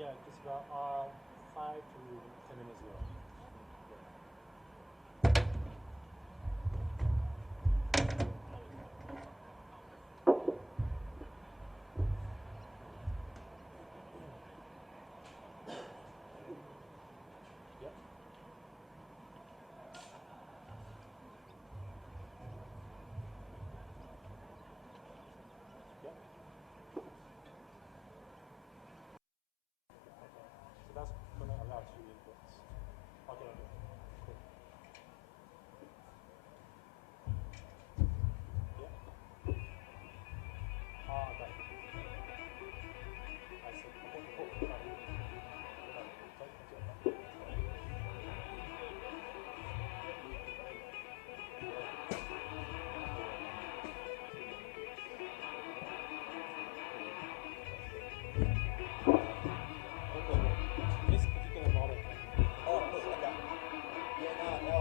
Yeah, just about 5 to 10 minutes ago. Yep. Yep. So that's going to allow 2 inputs. Okay, okay. Cool. Yeah. Got it. I see. Okay, cool. Got it. This particular model. Oh, cool, okay. Yeah, no,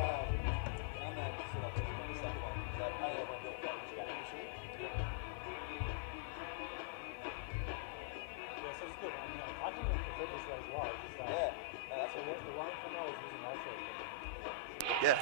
I'm not sort of looking at the second one. So I only want to do a focus game machine. Yeah, so it's good. I mean, I can prefer this way as well. It's just that Yeah, no, that's so all the one camera I was using also. Yeah.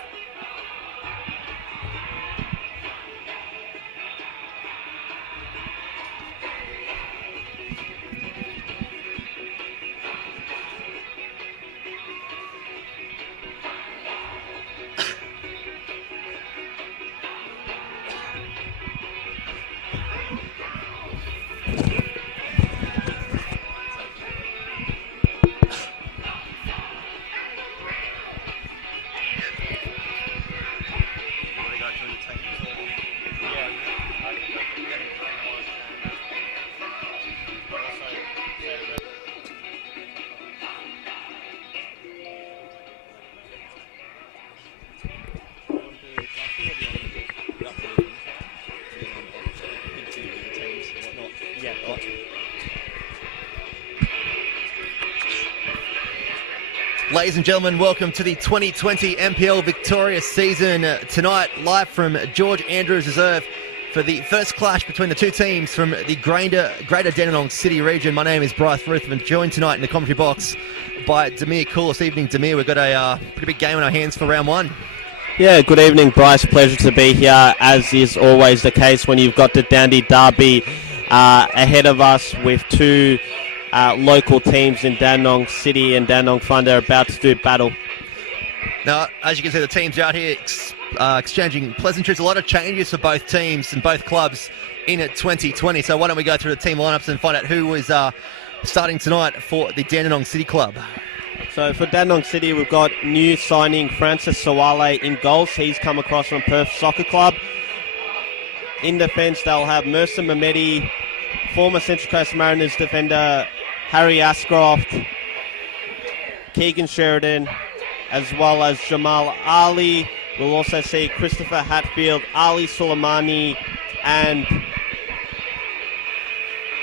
Ladies and gentlemen, welcome to the 2020 NPL Victoria season. Tonight, live from George Andrews Reserve for the first clash between the two teams from the Greater Dandenong City region. My name is Bryce Ruthven, joined tonight in the commentary box by Demir Cool. This evening, Demir, we've got a pretty big game on our hands for round one. Yeah, good evening, Bryce. Pleasure to be here, as is always the case when you've got the Dandy Derby ahead of us with two local teams in Dandenong City and Dandenong Fund. They're about to do battle. Now, as you can see, the teams are out here exchanging pleasantries. A lot of changes for both teams and both clubs in 2020. So why don't we go through the team lineups and find out who is starting tonight for the Dandenong City Club. So for Dandenong City, we've got new signing Francis Sawale in goals. He's come across from Perth Soccer Club. In defence, they'll have Mercer Mehmedi, former Central Coast Mariners defender Harry Ascroft, Keegan Sheridan, as well as Jamal Ali. We'll also see Christopher Hatfield, Ali Soleimani, and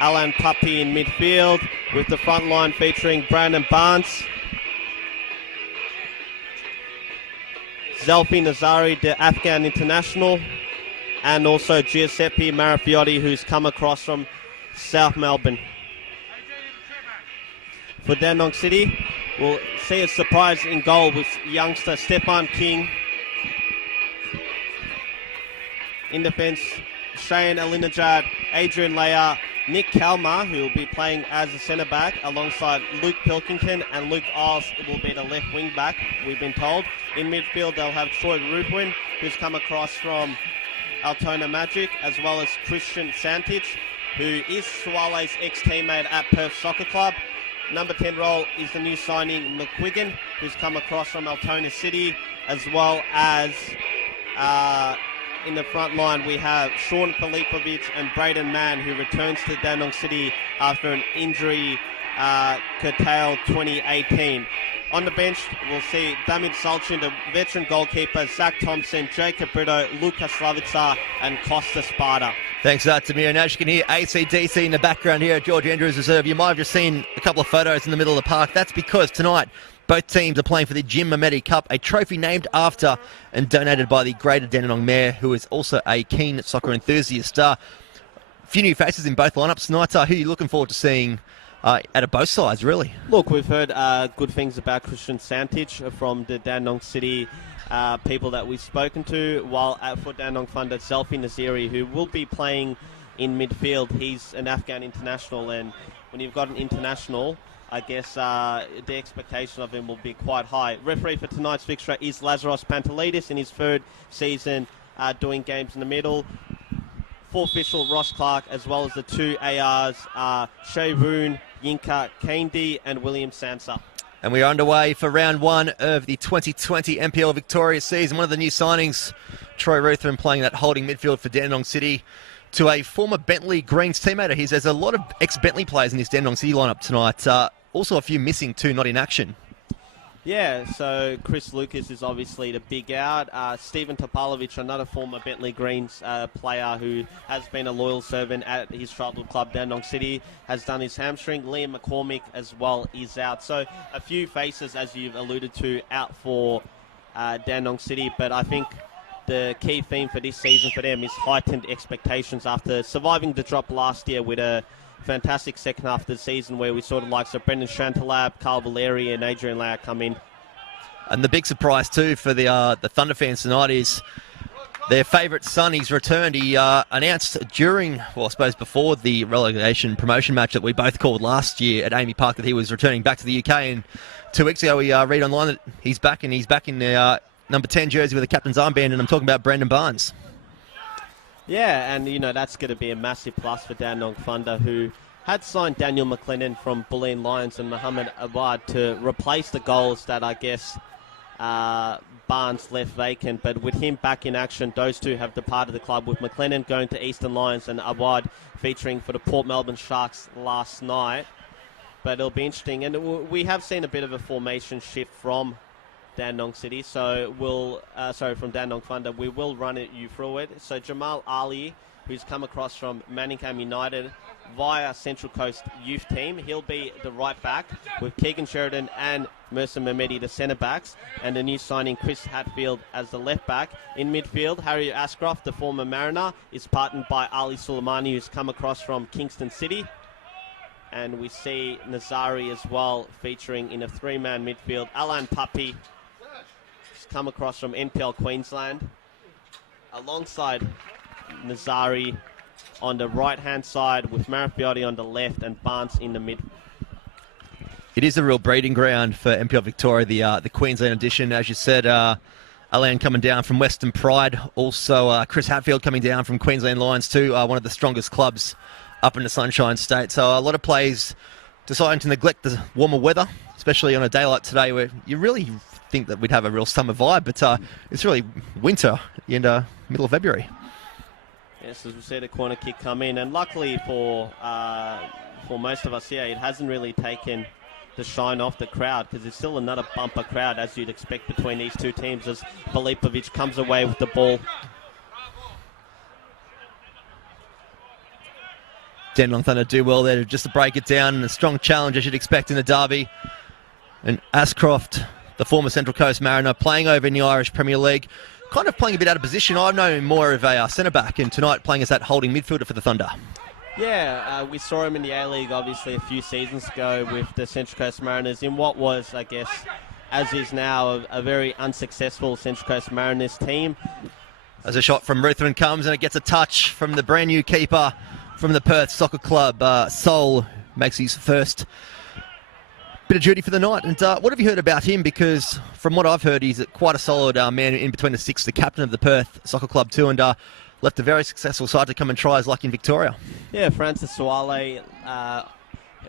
Alan Puppy in midfield, with the front line featuring Brandon Barnes, Zelfi Nazari, the Afghan international, and also Giuseppe Marafiotti, who's come across from South Melbourne. For Dandenong City, we'll see a surprise in goal with youngster Stefan King. In defence, Shayan Alinajad, Adrian Lear, Nick Kalmar, who will be playing as a centre-back, alongside Luke Pilkington, and Luke Isles will be the left wing-back, we've been told. In midfield, they'll have Troy Rupwin, who's come across from Altona Magic, as well as Christian Santich, who is Suwale's ex-teammate at Perth Soccer Club. Number 10 role is the new signing Mcguigan, who's come across from Altona City, as well as in the front line we have Sean Filipovic and Braden Mann, who returns to Dandenong City after an injury curtailed 2018. On the bench, we'll see Damid Salchin, the veteran goalkeeper, Zach Thompson, Jacob Brito, Luka Slavica, and Costa Sparta. Thanks for that, Tamir. And as you can hear, ACDC in the background here at George Andrews Reserve. You might have just seen a couple of photos in the middle of the park. That's because tonight both teams are playing for the Jim Mehmedi Cup, a trophy named after and donated by the Greater Dandenong Mayor, who is also a keen soccer enthusiast. A few new faces in both lineups tonight. Who are you looking forward to seeing out of both sides, really. Look, we've heard good things about Christian Santich from the Dandenong City people that we've spoken to, while for Dandenong Thunder, Zelfi Naziri, who will be playing in midfield. He's an Afghan international, and when you've got an international, I guess the expectation of him will be quite high. Referee for tonight's fixture is Lazaros Pantelidis in his third season doing games in the middle. For official, Ross Clark, as well as the two ARs, Shayroon, Yinka Kandy, and William Sansa. And we are underway for round one of the 2020 NPL Victoria season. One of the new signings, Troy Ruthven, playing that holding midfield for Dandenong City, to a former Bentley Greens teammate of his. There's a lot of ex-Bentley players in this Dandenong City lineup tonight. Also a few missing too, not in action. Yeah, so Chris Lucas is obviously the big out. Stephen Topalovic, another former Bentley Greens player who has been a loyal servant at his childhood club, Dandenong City, has done his hamstring. Liam McCormick as well is out. So a few faces, as you've alluded to, out for Dandenong City. But I think the key theme for this season for them is heightened expectations after surviving the drop last year with a fantastic second half of the season where we saw the likes of Brendan Chantalab, Carl Valeri and Adrian Lear come in. And the big surprise too for the Thunder fans tonight is their favourite son. He's returned. He announced during, well, I suppose before the relegation promotion match that we both called last year at Amy Park that he was returning back to the UK. And 2 weeks ago we read online that he's back, and he's back in the number 10 jersey with the captain's armband, and I'm talking about Brandon Barnes. Yeah, and, you know, that's going to be a massive plus for Dandenong Thunder, who had signed Daniel McLennan from Bulleen Lions and Mohammed Awad to replace the goals that, I guess, Barnes left vacant. But with him back in action, those two have departed the club, with McLennan going to Eastern Lions and Awad featuring for the Port Melbourne Sharks last night. But it'll be interesting. And we have seen a bit of a formation shift from Dandenong City, so from Dandenong Thunder, we will run you through it. So Jamal Ali, who's come across from Manningham United via Central Coast Youth Team, he'll be the right back, with Keegan Sheridan and Mercer Mehmedi the centre backs, and the new signing Chris Hatfield as the left back. In midfield, Harry Ashcroft, the former Mariner, is partnered by Ali Suleimani, who's come across from Kingston City. And we see Nazari as well featuring in a three-man midfield. Alan Papi come across from NPL Queensland, alongside Nazari on the right-hand side, with Marafiotti on the left and Barnes in the mid. It is a real breeding ground for NPL Victoria, the Queensland edition. As you said, Alan coming down from Western Pride. Also, Chris Hatfield coming down from Queensland Lions too, one of the strongest clubs up in the Sunshine State. So a lot of players deciding to neglect the warmer weather, especially on a day like today where you really think that we'd have a real summer vibe, but it's really winter in the middle of February. Yes, as we see the corner kick come in, and luckily for most of us here, it hasn't really taken the shine off the crowd, because it's still another bumper crowd as you'd expect between these two teams, as Filipovic comes away with the ball. Dandenong Thunder do well there just to break it down, and a strong challenge as you'd expect in the derby. And Ashcroft, the former Central Coast Mariner, playing over in the Irish Premier League, kind of playing a bit out of position. I've known him more of a centre-back, and tonight playing as that holding midfielder for the Thunder. Yeah, we saw him in the A-League, obviously, a few seasons ago with the Central Coast Mariners in what was, I guess, as is now, a very unsuccessful Central Coast Mariners team. As a shot from Ruthven comes, and it gets a touch from the brand-new keeper from the Perth Soccer Club. Sol makes his first bit of duty for the night. And what have you heard about him? Because from what I've heard, he's quite a solid man in between the six, the captain of the Perth Soccer Club too, and left a very successful side to come and try his luck in Victoria. Yeah, Francis Suale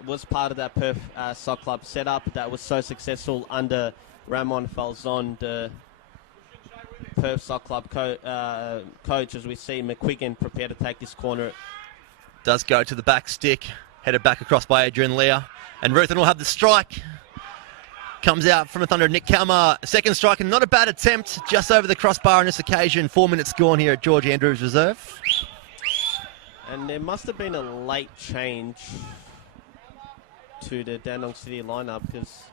was part of that Perth Soccer Club setup that was so successful under Ramon Falzon, the Perth Soccer Club coach, as we see Mcguigan prepare to take this corner. Does go to the back stick, headed back across by Adrian Lear, and Ruthven will have the strike. Comes out from the Thunder, Nick Kalmar. Second strike, and not a bad attempt, just over the crossbar on this occasion. 4 minutes gone here at George Andrews Reserve. And there must have been a late change to the Dandenong City lineup, because,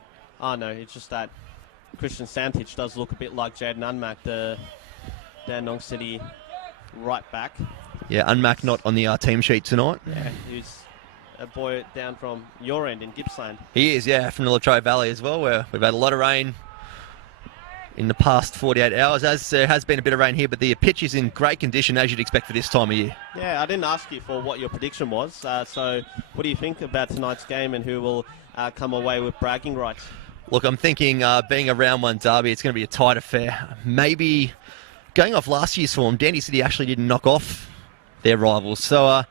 no, it's just that Christian Santich does look a bit like Jaden Unmack, the Dandenong City right back. Yeah, Unmack not on the team sheet tonight. Yeah, who's a boy down from your end in Gippsland. He is, yeah, from the Latrobe Valley as well, where we've had a lot of rain in the past 48 hours, as there has been a bit of rain here, but the pitch is in great condition, as you'd expect for this time of year. Yeah, I didn't ask you for what your prediction was, so what do you think about tonight's game and who will come away with bragging rights? Look, I'm thinking being a round one derby, it's going to be a tight affair. Maybe going off last year's form, Dandy City actually didn't knock off their rivals, so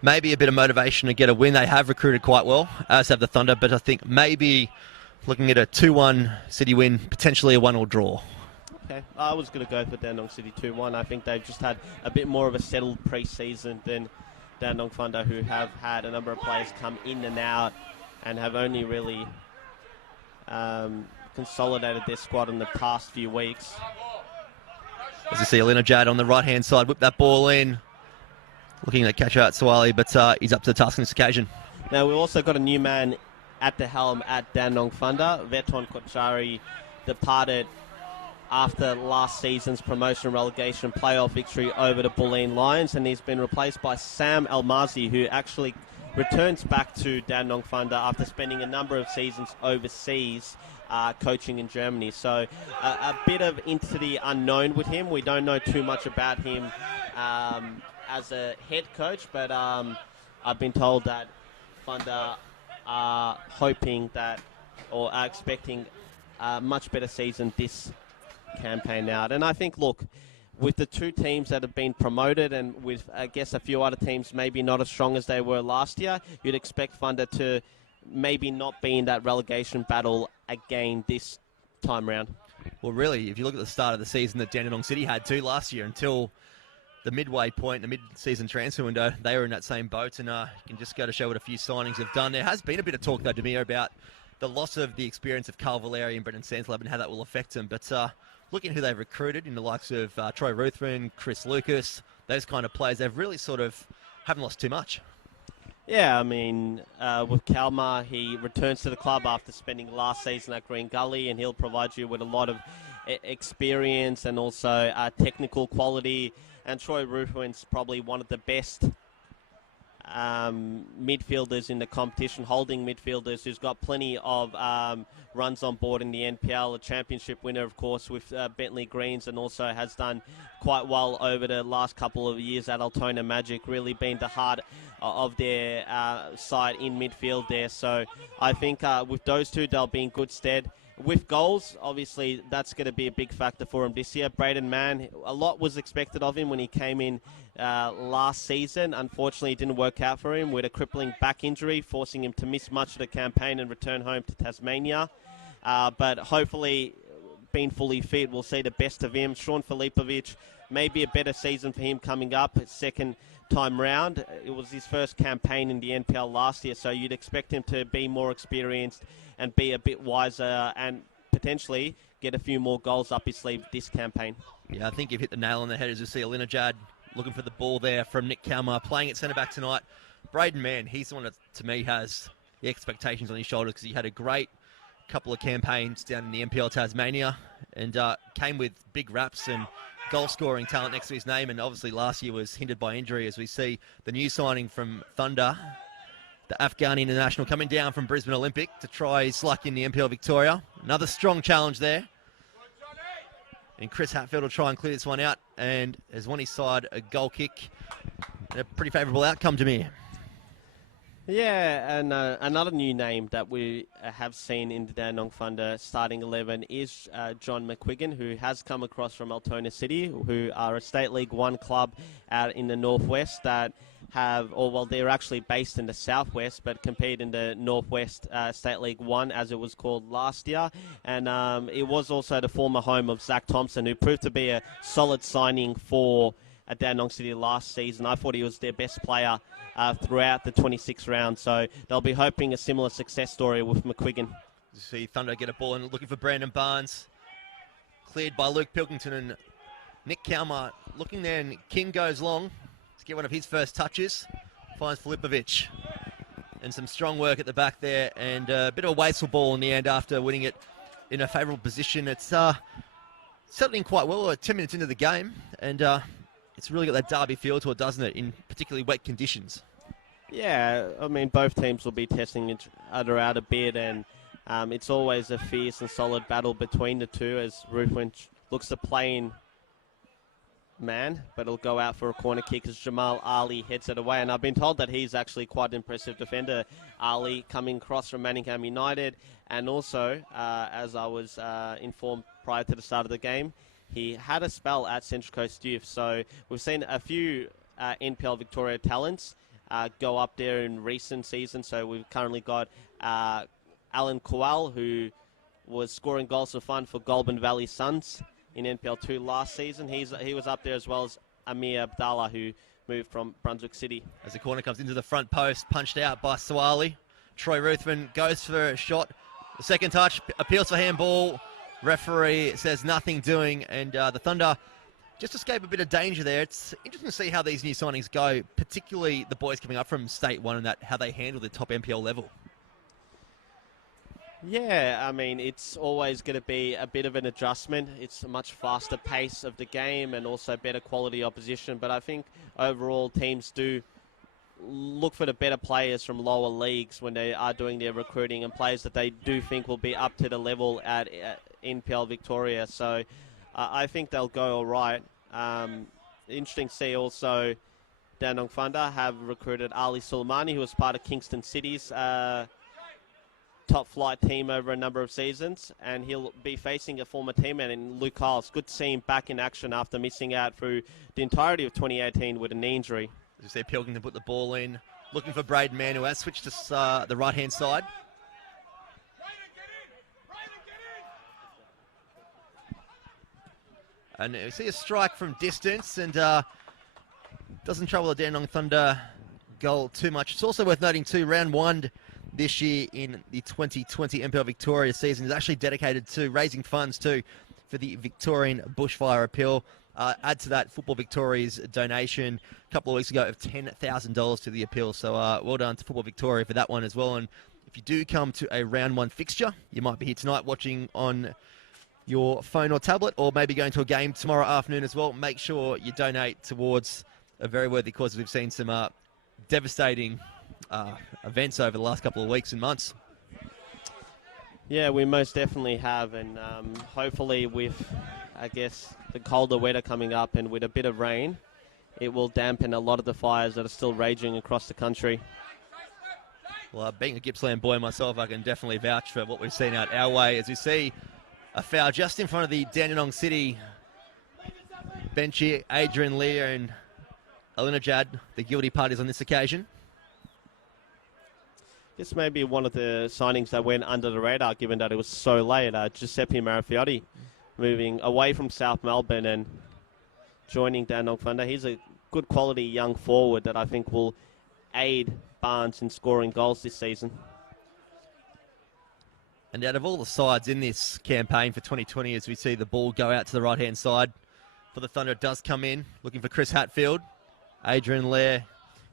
maybe a bit of motivation to get a win. They have recruited quite well, as have the Thunder, but I think maybe looking at a 2-1 City win, potentially a 1-1 draw. Okay, I was going to go for Dandenong City 2-1. I think they've just had a bit more of a settled pre-season than Dandenong Thunder, who have had a number of players come in and out and have only really consolidated their squad in the past few weeks. As you see, Alina Jad on the right-hand side, whip that ball in. Looking to catch out Swali, but he's up to the task on this occasion. Now, we've also got a new man at the helm at Dandenong Thunder. Veton Kochari departed after last season's promotion relegation playoff victory over the Bulleen Lions, and he's been replaced by Sam Almazi, who actually returns back to Dandenong Thunder after spending a number of seasons overseas coaching in Germany. So a bit of into the unknown with him. We don't know too much about him as a head coach, but I've been told that Thunder are hoping that, or are expecting a much better season this campaign out. And I think, look, with the two teams that have been promoted and with, I guess, a few other teams maybe not as strong as they were last year, you'd expect Thunder to maybe not be in that relegation battle again this time round. Well, really, if you look at the start of the season that Dandenong City had too last year, until the midway point, the mid-season transfer window, they were in that same boat, and you can just go to show what a few signings have done. There has been a bit of talk, though, Demir, about the loss of the experience of Carl Valeri and Brendan Sanslab and how that will affect them. But looking at who they've recruited in the likes of Troy Ruthven, Chris Lucas, those kind of players, they've really sort of haven't lost too much. Yeah, I mean, with Kalmar, he returns to the club after spending last season at Green Gully, and he'll provide you with a lot of experience and also technical quality. And Troy Ruthven's probably one of the best midfielders in the competition, holding midfielders, who's got plenty of runs on board in the NPL, a championship winner, of course, with Bentley Greens, and also has done quite well over the last couple of years at Altona Magic, really been the heart of their side in midfield there. So I think with those two, they'll be in good stead. With goals, obviously, that's going to be a big factor for him this year. Braden Mann, a lot was expected of him when he came in last season. Unfortunately, it didn't work out for him with a crippling back injury, forcing him to miss much of the campaign and return home to Tasmania. But hopefully, being fully fit, we'll see the best of him. Sean Filipovic, maybe a better season for him coming up, second time round. It was his first campaign in the NPL last year, so you'd expect him to be more experienced and be a bit wiser and potentially get a few more goals up his sleeve this campaign. Yeah, I think you've hit the nail on the head as you see Alina Jad looking for the ball there from Nick Kalmar, playing at centre-back tonight. Braden Mann, he's the one that, to me, has the expectations on his shoulders because he had a great couple of campaigns down in the NPL Tasmania and came with big raps and goal-scoring talent next to his name, and obviously last year was hindered by injury, as we see the new signing from Thunder, the Afghani international, coming down from Brisbane Olympic to try his luck in the NPL Victoria. Another strong challenge there. And Chris Hatfield will try and clear this one out, and has won his side a goal kick. A pretty favourable outcome to me. Yeah, and another new name that we have seen in the Dandenong Thunder starting 11 is John Mcguigan, who has come across from Altona City, who are a State League 1 club out in the northwest that have, or well, they're actually based in the southwest, but compete in the northwest State League 1, as it was called last year. And it was also the former home of Zach Thompson, who proved to be a solid signing for Dandenong City last season. I thought he was their best player throughout the 26th round, so they'll be hoping a similar success story with Mcguigan. You see Thunder get a ball and looking for Brandon Barnes. Cleared by Luke Pilkington and Nick Kalmar looking there, and King goes long to get one of his first touches. Finds Filipovic. And some strong work at the back there, and a bit of a wasteful ball in the end after winning it in a favourable position. It's settling quite well 10 minutes into the game, and it's really got that derby feel to it, doesn't it, in particularly wet conditions. Yeah, I mean, both teams will be testing each other out a bit, and it's always a fierce and solid battle between the two as Ruthven looks to play in man, but it'll go out for a corner kick as Jamal Ali heads it away. And I've been told that he's actually quite an impressive defender, Ali, coming across from Manningham United. And also, as I was informed prior to the start of the game, he had a spell at Central Coast Youth. So we've seen a few NPL Victoria talents go up there in recent seasons. So we've currently got Alan Kowal, who was scoring goals for fun for Goulburn Valley Suns in NPL 2 last season. He was up there, as well as Amir Abdallah, who moved from Brunswick City. As the corner comes into the front post, punched out by Swali. Troy Ruthven goes for a shot. The second touch, appeals for handball. Referee says nothing doing, and the Thunder just escape a bit of danger there. It's interesting to see how these new signings go, particularly the boys coming up from State 1 and how they handle the top NPL level. Yeah, I mean, it's always going to be a bit of an adjustment. It's a much faster pace of the game and also better quality opposition. But I think overall teams do look for the better players from lower leagues when they are doing their recruiting, and players that they do think will be up to the level at NPL Victoria. So I think they'll go all right. Interesting to see also Dandenong Thunder have recruited Ali Suleimani, who was part of Kingston City's top flight team over a number of seasons, and he'll be facing a former teammate in Luke Hiles. Good to see him back in action after missing out through the entirety of 2018 with a knee injury. As you see Pilkington to put the ball in, looking for Braden Mann, who has switched to the right-hand side. And we see a strike from distance, and doesn't trouble the Dandenong Thunder goal too much. It's also worth noting too, round one this year in the 2020 NPL Victoria season is actually dedicated to raising funds too for the Victorian bushfire appeal. Add to that Football Victoria's donation a couple of weeks ago of $10,000 to the appeal. So well done to Football Victoria for that one as well. And if you do come to a round one fixture, you might be here tonight watching on your phone or tablet, or maybe going to a game tomorrow afternoon as well. Make sure you donate towards a very worthy cause. We've seen some devastating events over the last couple of weeks and months. Yeah, we most definitely have, and hopefully with, I guess, the colder weather coming up and with a bit of rain, it will dampen a lot of the fires that are still raging across the country. Well, being a Gippsland boy myself, I can definitely vouch for what we've seen out our way, as we see a foul just in front of the Dandenong City bench here. Adrian Lear and Alinajad, the guilty parties on this occasion. This may be one of the signings that went under the radar, given that it was so late. Giuseppe Marafiotti moving away from South Melbourne and joining Dandenong Thunder. He's a good quality young forward that I think will aid Barnes in scoring goals this season. And out of all the sides in this campaign for 2020, as we see the ball go out to the right-hand side for the Thunder, it does come in, looking for Chris Hatfield. Adrian Lear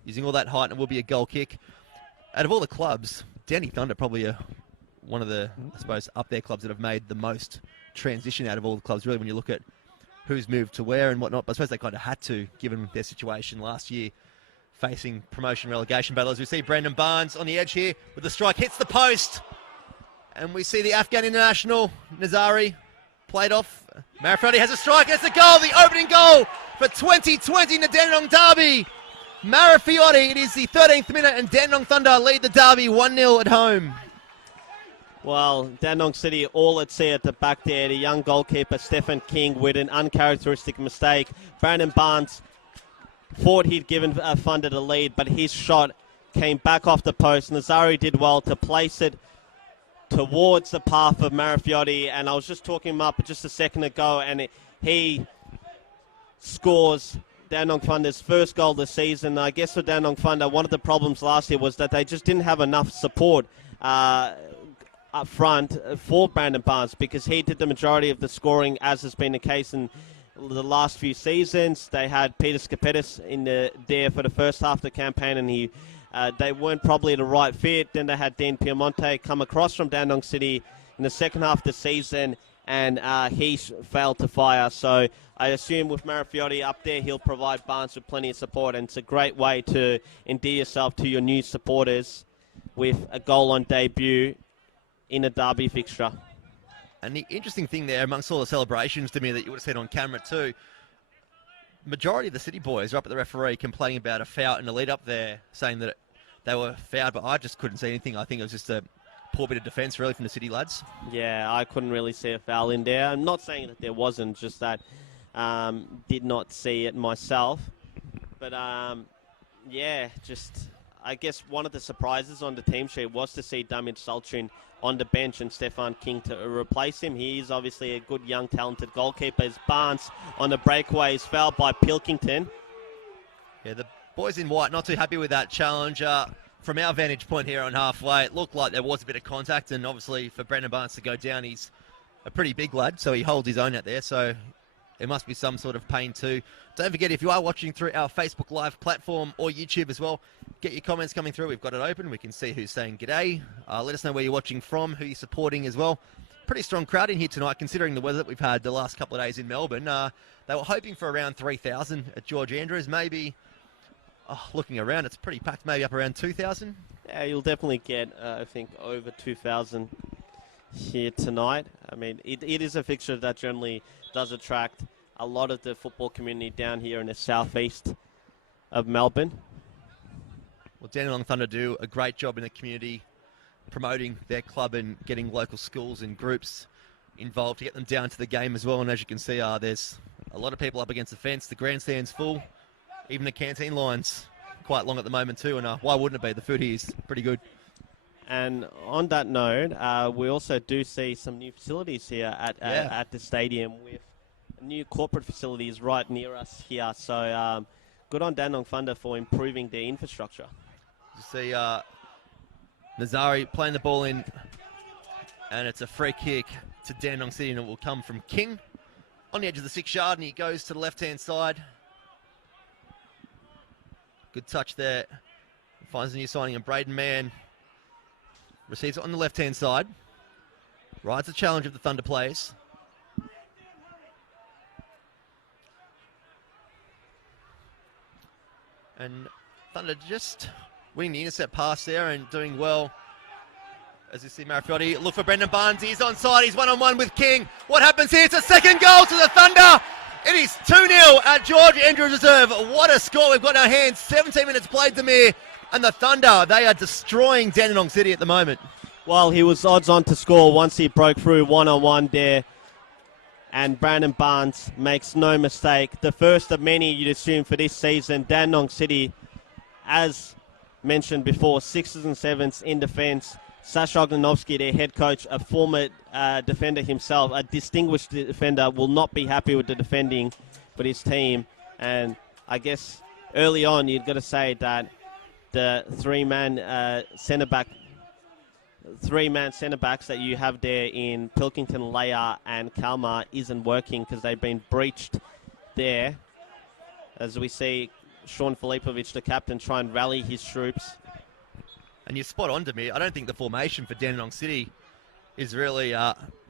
using all that height, and it will be a goal kick. Out of all the clubs, Danny Thunder probably one of the, I suppose, up there clubs that have made the most transition out of all the clubs, really, when you look at who's moved to where and whatnot. But I suppose they kind of had to, given their situation last year, facing promotion relegation battle. As we see Brendan Barnes on the edge here with the strike, hits the post. And we see the Afghan international, Nazari, played off. Marafiotti has a strike, it's a goal, the opening goal for 2020 in the Dandenong Derby. Marafiotti, it is the 13th minute, and Dandenong Thunder lead the Derby 1-0 at home. Well, Dandenong City all at sea at the back there. The young goalkeeper, Stephen King, with an uncharacteristic mistake. Brandon Barnes thought he'd given Thunder the lead, but his shot came back off the post. Nazari did well to place it towards the path of Marafiotti, and I was just talking him up just a second ago, and he scores Dandenong Thunder's first goal this season. I guess for Dandenong Thunder, one of the problems last year was that they just didn't have enough support up front for Brandon Barnes, because he did the majority of the scoring, as has been the case in the last few seasons. They had Peter Skapetis there for the first half of the campaign, and they weren't probably the right fit. Then they had Dan Piemonte come across from Dandenong City in the second half of the season, and he failed to fire. So I assume with Marafiotti up there, he'll provide Barnes with plenty of support, and it's a great way to endear yourself to your new supporters with a goal on debut in a derby fixture. And the interesting thing there, amongst all the celebrations to me that you would have seen on camera too, majority of the City boys are up at the referee complaining about a foul in the lead up there, saying that they were fouled, but I just couldn't see anything. I think it was just a poor bit of defence really from the City lads. Yeah, I couldn't really see a foul in there. I'm not saying that there wasn't, just that did not see it myself. But yeah, just I guess one of the surprises on the team sheet was to see Damid Saltrin on the bench and Stefan King to replace him. He is obviously a good, young, talented goalkeeper. As Barnes on the breakaway is fouled by Pilkington. Yeah, the boys in white not too happy with that challenge. From our vantage point here on halfway, it looked like there was a bit of contact, and obviously for Brendan Barnes to go down, he's a pretty big lad, so he holds his own out there, so it must be some sort of pain too. Don't forget, if you are watching through our Facebook Live platform or YouTube as well, get your comments coming through. We've got it open. We can see who's saying g'day. Let us know where you're watching from, who you're supporting as well. Pretty strong crowd in here tonight, considering the weather that we've had the last couple of days in Melbourne. They were hoping for around 3,000 at George Andrews, maybe. Looking around, it's pretty packed, maybe up around 2,000. Yeah, you'll definitely get, I think, over 2,000 here tonight. I mean, it is a fixture that generally does attract a lot of the football community down here in the southeast of Melbourne. Well, Dandenong Thunder do a great job in the community promoting their club and getting local schools and groups involved to get them down to the game as well. And as you can see, there's a lot of people up against the fence. The grandstand's full. Even the canteen line's quite long at the moment too, and why wouldn't it be? The food here is pretty good. And on that note, we also do see some new facilities here at the stadium, with new corporate facilities right near us here. So good on Dandenong Thunder for improving their infrastructure. You see Nazari playing the ball in, and it's a free kick to Dandenong City, and it will come from King on the edge of the 6-yard, and he goes to the left-hand side. Good touch there. Finds a new signing, and Braden Mann receives it on the left-hand side. Rides the challenge of the Thunder players. And Thunder just winning the intercept pass there and doing well. As you see Marafiotti look for Brendan Barnes. He's onside. He's one-on-one with King. What happens here? It's a second goal to the Thunder. It is 2-0 at George Andrews Reserve. What a score we've got in our hands. 17 minutes played to me. And the Thunder, they are destroying Dandenong City at the moment. Well, he was odds on to score once he broke through one-on-one there. And Brandon Barnes makes no mistake. The first of many, you'd assume, for this season. Dandenong City, as mentioned before, 6s and 7s in defence. Sasha Oglanovsky, their head coach, a former defender himself, a distinguished defender, will not be happy with the defending for his team. And I guess early on, you've got to say that the three-man centre-backs that you have there in Pilkington, Leia and Kalmar isn't working, because they've been breached there. As we see Sean Filipovic, the captain, try and rally his troops. And you're spot on to me. I don't think the formation for Dandenong City is really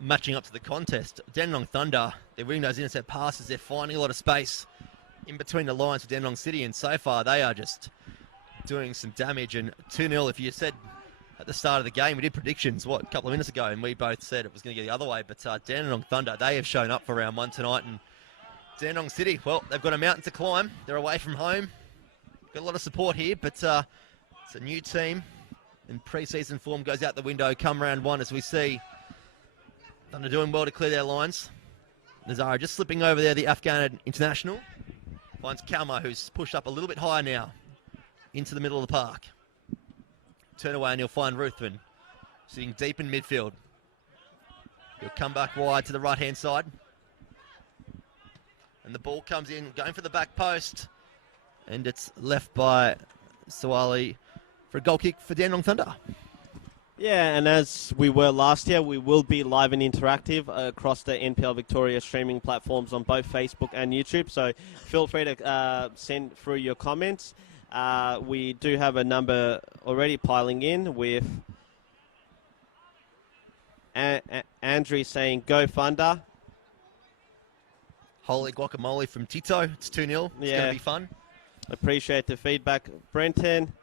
matching up to the contest. Dandenong Thunder, they're winning those intercept passes. They're finding a lot of space in between the lines for Dandenong City. And so far, they are just doing some damage. And 2-0, if you said at the start of the game, we did predictions, a couple of minutes ago, and we both said it was going to go the other way. But Dandenong Thunder, they have shown up for round one tonight. And Dandenong City, well, they've got a mountain to climb. They're away from home. Got a lot of support here, but it's a new team. And pre-season form goes out the window come round one, as we see Thunder doing well to clear their lines. Nazara just slipping over there, the Afghan international. Finds Kalmar, who's pushed up a little bit higher now into the middle of the park. Turn away and he'll find Ruthven sitting deep in midfield. He'll come back wide to the right-hand side. And the ball comes in, going for the back post. And it's left by Sawali for a goal kick for Dandenong Thunder. Yeah, and as we were last year, we will be live and interactive across the NPL Victoria streaming platforms on both Facebook and YouTube. So feel free to send through your comments. We do have a number already piling in with Andrew saying, go Thunder. Holy guacamole from Tito. It's 2-0. It's going to be fun. Appreciate the feedback, Brenton.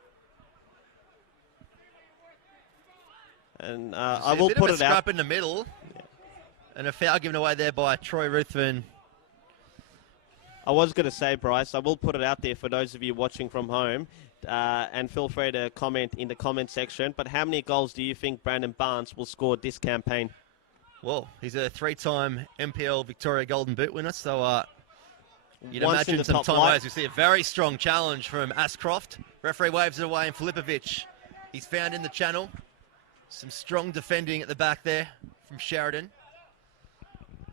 And I will put it out. Scrap in the middle. Yeah. And a foul given away there by Troy Ruthven. I was going to say, Bryce, I will put it out there for those of you watching from home. And feel free to comment in the comment section. But how many goals do you think Brandon Barnes will score this campaign? Well, he's a 3-time NPL Victoria Golden Boot winner. So you'd imagine some time we see a very strong challenge from Ascroft. Referee waves it away, and Filipovic, he's found in the channel. Some strong defending at the back there from Sheridan.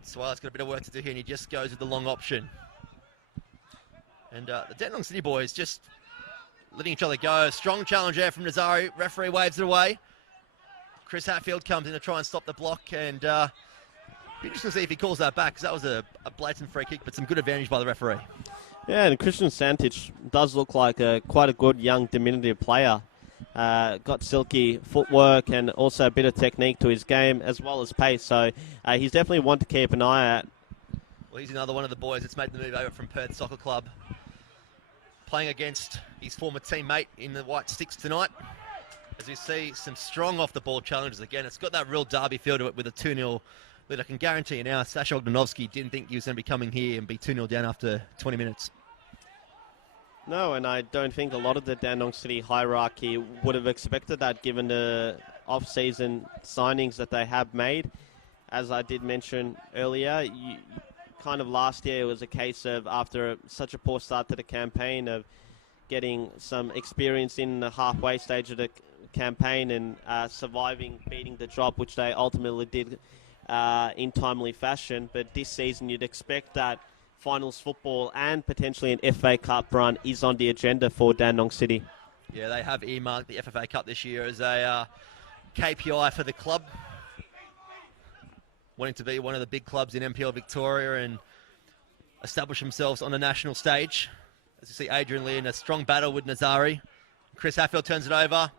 Swile's got a bit of work to do here, and he just goes with the long option. And the Dandenong City boys just letting each other go. Strong challenge there from Nazari. Referee waves it away. Chris Hatfield comes in to try and stop the block, and be interesting to see if he calls that back, because that was a blatant free kick, but some good advantage by the referee. Yeah, and Christian Santich does look like quite a good young diminutive player. Got silky footwork and also a bit of technique to his game, as well as pace. So he's definitely one to keep an eye at. Well, he's another one of the boys that's made the move over from Perth Soccer Club, playing against his former teammate in the White Sticks tonight. As we see some strong off-the-ball challenges again. It's got that real derby feel to it with a 2-0 lead. I can guarantee you now, Sasha Ogdanovsky didn't think he was going to be coming here and be 2-0 down after 20 minutes. No, and I don't think a lot of the Dandenong City hierarchy would have expected that, given the off-season signings that they have made. As I did mention earlier, kind of last year it was a case of, after such a poor start to the campaign, of getting some experience in the halfway stage of the campaign and surviving, beating the drop, which they ultimately did in timely fashion. But this season you'd expect that finals football and potentially an FA Cup run is on the agenda for Dandenong City. Yeah, they have earmarked the FFA Cup this year as a KPI for the club, wanting to be one of the big clubs in NPL Victoria and establish themselves on the national stage. As you see Adrian Lear in a strong battle with Nazari. Chris Hatfield turns it over.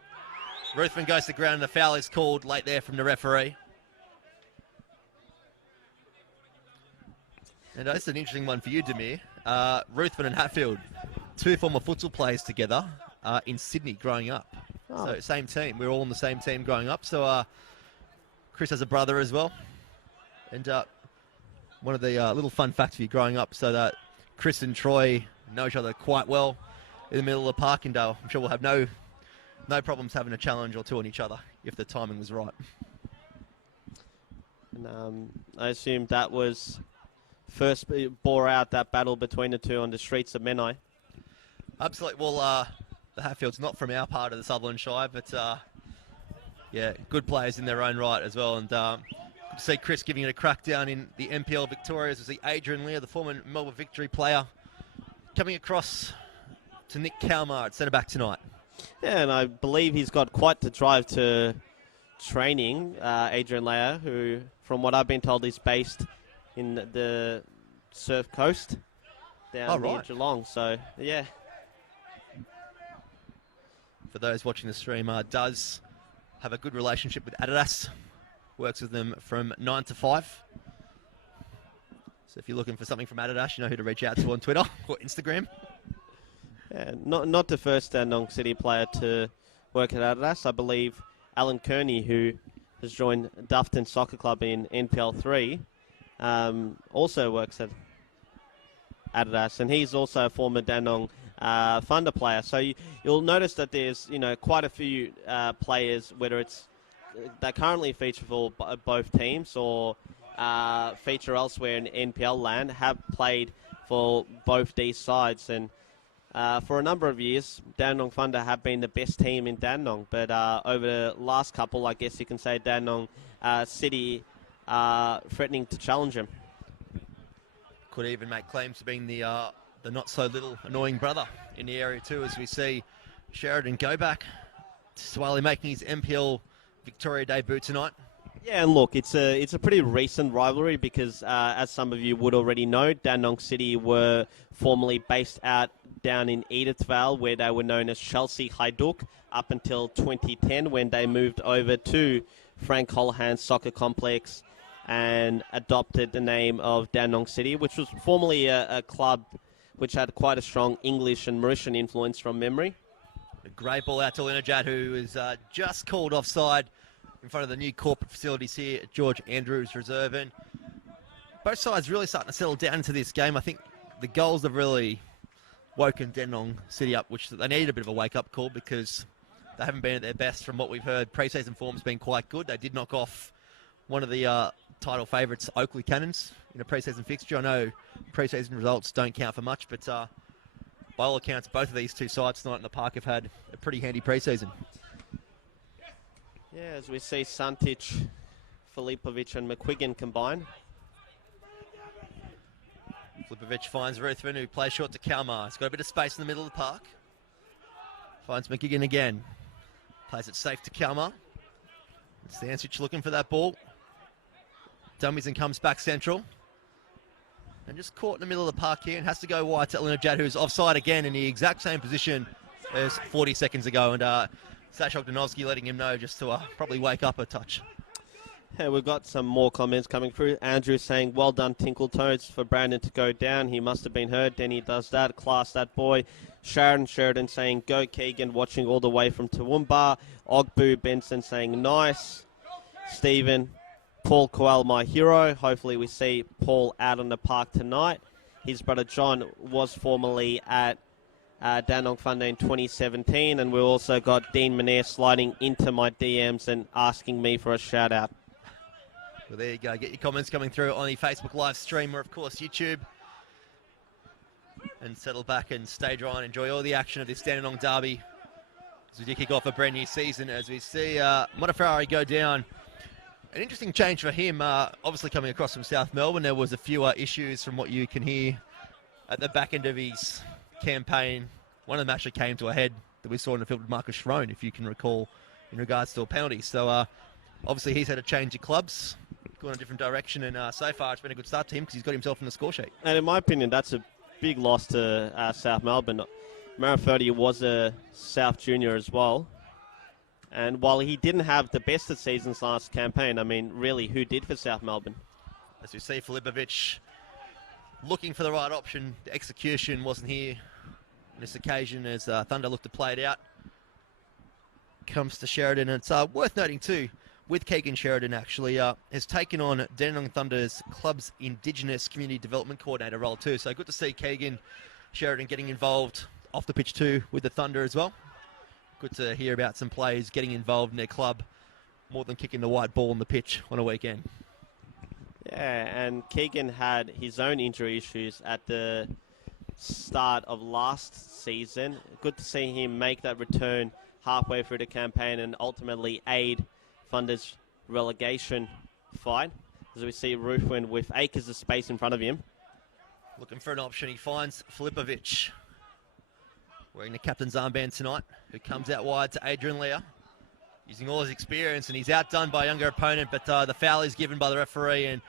Ruthven goes to the ground, and the foul is called late there from the referee. And that's an interesting one for you, Demir. Ruthven and Hatfield, two former futsal players together in Sydney growing up. Oh. So same team. We're all on the same team growing up. So Chris has a brother as well. And one of the little fun facts for you growing up, so that Chris and Troy know each other quite well in the middle of Parkindale. I'm sure we'll have no problems having a challenge or two on each other if the timing was right. And I assume that was first bore out that battle between the two on the streets of Menai. Absolutely. Well, the Hatfields not from our part of the Sutherland Shire, but yeah, good players in their own right as well. And good to see Chris giving it a crack down in the NPL Victoria. As we see Adrian Lear, the former Melbourne Victory player, coming across to Nick Kalmar at centre-back tonight. Yeah, and I believe he's got quite the drive to training, Adrian Lear, who, from what I've been told, is based in the Surf Coast down near Geelong. So, yeah. For those watching the stream, does have a good relationship with Adidas. Works with them from 9 to 5. So if you're looking for something from Adidas, you know who to reach out to on Twitter or Instagram. Yeah, not the first Dandenong City player to work at Adidas. I believe Alan Kearney, who has joined Dufton Soccer Club in NPL 3, also works at Adidas, and he's also a former Dandenong Thunder player. So you'll notice that there's quite a few players, whether it's that currently feature for both teams or feature elsewhere in NPL land, have played for both these sides. And for a number of years, Dandenong Thunder have been the best team in Dandenong. But over the last couple, I guess you can say Dandenong City threatening to challenge them. Could even make claims to being the not-so-little annoying brother in the area too, as we see Sheridan go back. Swiley making his NPL Victoria debut tonight. Yeah, and look, it's a pretty recent rivalry because, as some of you would already know, Dandenong City were formerly based out down in Edithvale, where they were known as Chelsea Hajduk, up until 2010 when they moved over to Frank Holohan's soccer complex and adopted the name of Dandenong City, which was formerly a club which had quite a strong English and Mauritian influence from memory. A great ball out to Linajad, who is just called offside in front of the new corporate facilities here at George Andrews Reserve. And both sides really starting to settle down into this game. I think the goals have really woken Dandenong City up, which they need a bit of a wake-up call because they haven't been at their best from what we've heard. Pre-season form's been quite good. They did knock off one of the title favourites, Oakley Cannons, in a pre-season fixture. I know pre-season results don't count for much, but by all accounts, both of these two sides tonight in the park have had a pretty handy pre-season. Yeah, as we see Santic, Filipovic and Mcguigan combine. Filipovic finds Ruthven, who plays short to Kalmar. He's got a bit of space in the middle of the park. Finds Mcguigan again. Plays it safe to Kalmar. Stansic looking for that ball. Dummies and comes back central. And just caught in the middle of the park here and has to go wide to Linajad, who's offside again in the exact same position as 40 seconds ago. And Sashok Danovsky letting him know just to probably wake up a touch. Yeah, we've got some more comments coming through. Andrew saying, well done, Tinkle Toads, for Brandon to go down. He must have been hurt. Denny does that. Class that boy. Sheridan saying, go Keegan, watching all the way from Toowoomba. Ogbu Benson saying, nice. Stephen, Paul Coel, my hero. Hopefully we see Paul out on the park tonight. His brother John was formerly at Dandenong Thunder in 2017. And we also got Dean Manair sliding into my DMs and asking me for a shout-out. Well, there you go. Get your comments coming through on the Facebook live stream or, of course, YouTube. And settle back and stay dry and enjoy all the action of this Dandenong derby as we do kick off a brand new season. As we see Modaferrari go down. An interesting change for him, obviously coming across from South Melbourne. There was a few issues from what you can hear at the back end of his campaign. One of them actually came to a head that we saw in the field with Marcus Schroen, if you can recall, in regards to a penalty. So obviously he's had a change of clubs, gone a different direction, and so far it's been a good start to him because he's got himself in the score sheet. And in my opinion, that's a big loss to South Melbourne. Marifodi was a South junior as well. And while he didn't have the best of seasons last campaign, I mean, really, who did for South Melbourne? As we see Filipovic looking for the right option, the execution wasn't here on this occasion as Thunder looked to play it out. Comes to Sheridan, and it's worth noting too, with Keegan Sheridan actually, has taken on Dandenong Thunder's club's Indigenous Community Development Coordinator role too. So good to see Keegan Sheridan getting involved off the pitch too with the Thunder as well. Good to hear about some players getting involved in their club more than kicking the white ball on the pitch on a weekend. Yeah, and Keegan had his own injury issues at the start of last season. Good to see him make that return halfway through the campaign and ultimately aid Thunder's relegation fight. As we see Ruthven with acres of space in front of him. Looking for an option. He finds Filipovic, wearing the captain's armband tonight, who comes out wide to Adrian Lear, using all his experience, and he's outdone by a younger opponent, but the foul is given by the referee, and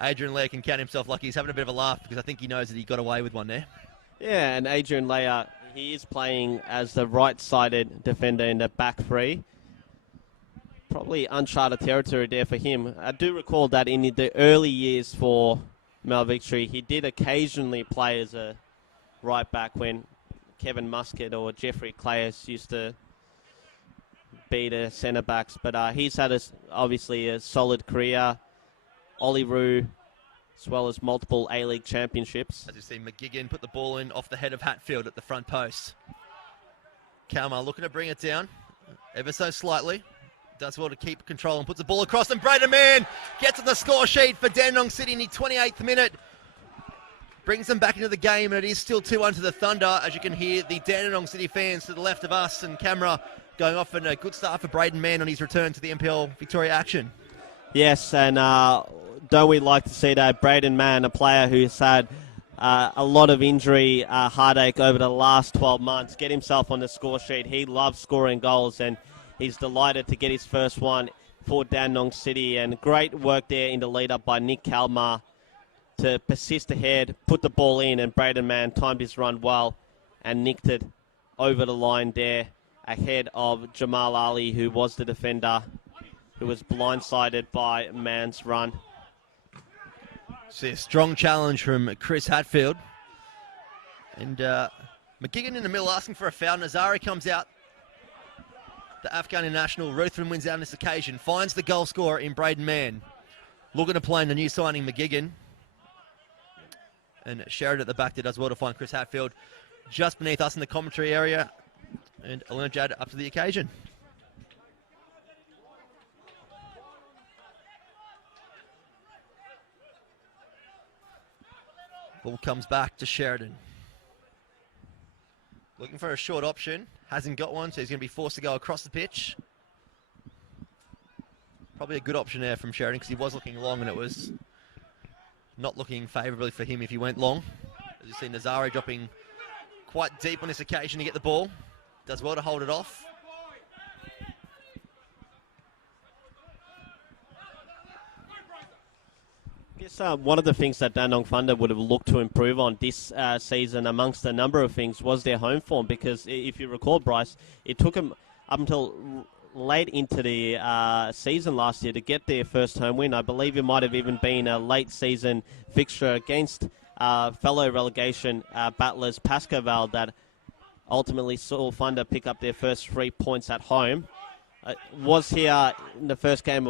Adrian Lear can count himself like he's having a bit of a laugh because I think he knows that he got away with one there. Yeah, and Adrian Lear, he is playing as the right-sided defender in the back three. Probably uncharted territory there for him. I do recall that in the early years for Mel Victory, he did occasionally play as a right back when Kevin Muscat or Jeffrey Claes used to be the centre backs. But he's had obviously a solid career. Ollie Roo, as well as multiple A-League championships. As you see, Mcguigan put the ball in off the head of Hatfield at the front post. Kalmar looking to bring it down ever so slightly. Does well to keep control and puts the ball across, and Braden Mann gets on the score sheet for Dandenong City in the 28th minute. Brings them back into the game, and it is still 2-1 to the Thunder. As you can hear, the Dandenong City fans to the left of us and camera going off, and a good start for Braden Mann on his return to the NPL Victoria action. Yes, and don't we like to see that? Braden Mann, a player who's had a lot of injury heartache over the last 12 months, get himself on the score sheet. He loves scoring goals, and he's delighted to get his first one for Dandenong City. And great work there in the lead-up by Nick Kalmar to persist ahead, put the ball in, and Braden Mann timed his run well and nicked it over the line there ahead of Jamal Ali, who was the defender who was blindsided by Mann's run. See a strong challenge from Chris Hatfield. And Mcguigan in the middle asking for a foul. Nazari comes out. The Afghan international, Ruthven, wins out on this occasion. Finds the goal scorer in Braden Mann. Looking to play in the new signing, Mcguigan. And Sheridan at the back there does well to find Chris Hatfield just beneath us in the commentary area. And Alinajad up to the occasion. Ball comes back to Sheridan. Looking for a short option. Hasn't got one, so he's going to be forced to go across the pitch. Probably a good option there from Sheridan because he was looking long and it was not looking favourably for him if he went long. As you see, Nazari dropping quite deep on this occasion to get the ball. Does well to hold it off. I guess one of the things that Dandenong Thunder would have looked to improve on this season, amongst a number of things, was their home form. Because if you recall, Bryce, it took them up until late into the season last year to get their first home win. I believe it might have even been a late season fixture against fellow relegation battlers Pascoval that ultimately saw Thunder pick up their first 3 points at home. Was here in the first home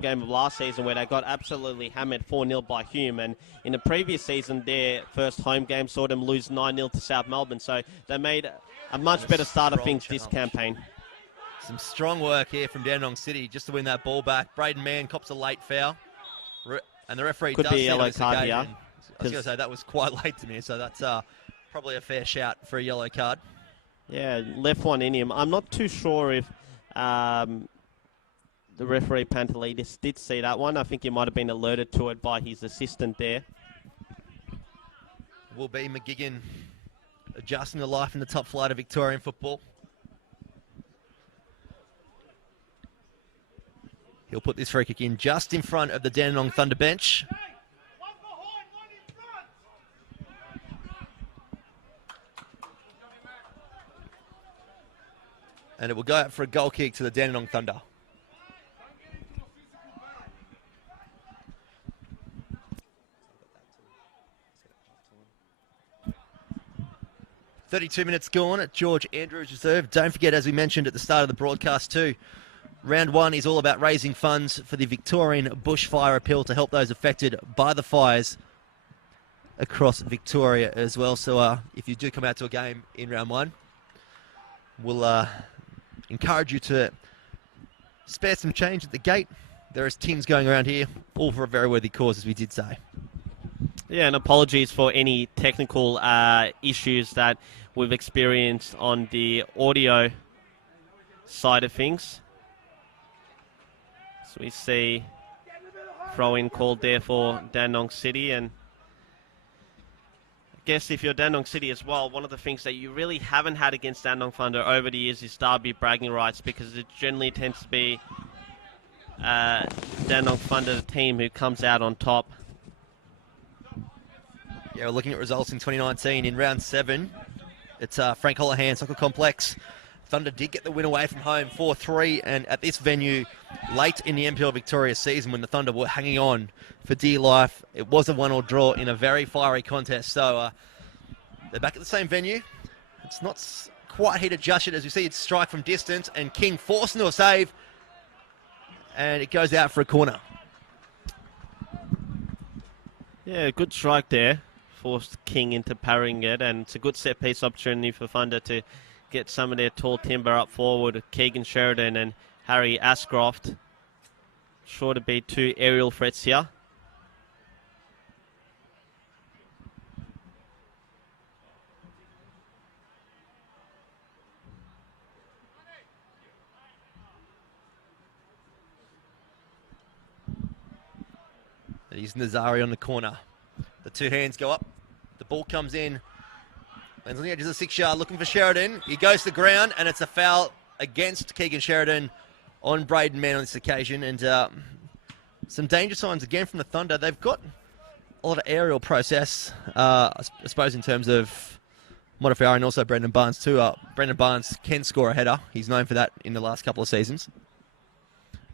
game of last season where they got absolutely hammered 4-0 by Hume, and in the previous season their first home game saw them lose 9-0 to South Melbourne, so they made a much better start of things this campaign. Some strong work here from Dandenong City just to win that ball back. Braden Mann cops a late foul, and the referee could does be a see yellow this card occasion. here. I was going to say that was quite late to me, so that's probably a fair shout for a yellow card. Yeah, left one in him. I'm not too sure if the referee Pantelidis did see that one. I think he might have been alerted to it by his assistant there. Will be Mcguigan adjusting to life in the top flight of Victorian football. He'll put this free kick in just in front of the Dandenong Thunder bench. And it will go out for a goal kick to the Dandenong Thunder. "32 minutes gone at George Andrews Reserve." Don't forget, as we mentioned at the start of the broadcast too, round one is all about raising funds for the Victorian bushfire appeal to help those affected by the fires across Victoria as well. So if you do come out to a game in round one, we'll encourage you to spare some change at the gate. There is tins going around here, all for a very worthy cause, as we did say. Yeah, and apologies for any technical issues that we've experienced on the audio side of things. So we see throw-in called there for Dandenong City, and I guess if you're Dandenong City as well, one of the things that you really haven't had against Dandenong Thunder over the years is derby bragging rights, because it generally tends to be Dandenong Thunder, the team who comes out on top. Yeah, we're looking at results in 2019 in round 7. It's Frank Holohan Soccer Complex. Thunder did get the win away from home 4-3, and at this venue late in the NPL Victoria season when the Thunder were hanging on for dear life, it was a 1-1 draw in a very fiery contest. So they're back at the same venue. It's not quite heated just yet, as we see it strike from distance, and King forced into a save, and it goes out for a corner. Yeah, good strike there. Forced King into parrying it, and it's a good set-piece opportunity for Thunder to get some of their tall timber up forward. Keegan Sheridan and Harry Ascroft. Sure to be 2 aerial threats here. He's Nazari on the corner. The 2 hands go up. The ball comes in. Lands on the edge of the 6-yard, looking for Sheridan. He goes to the ground, and it's a foul against Keegan Sheridan on Braden Mann on this occasion. And some danger signs again from the Thunder. They've got a lot of aerial process, I suppose, in terms of Modafiari and also Brendan Barnes too. Brendan Barnes can score a header. He's known for that in the last couple of seasons.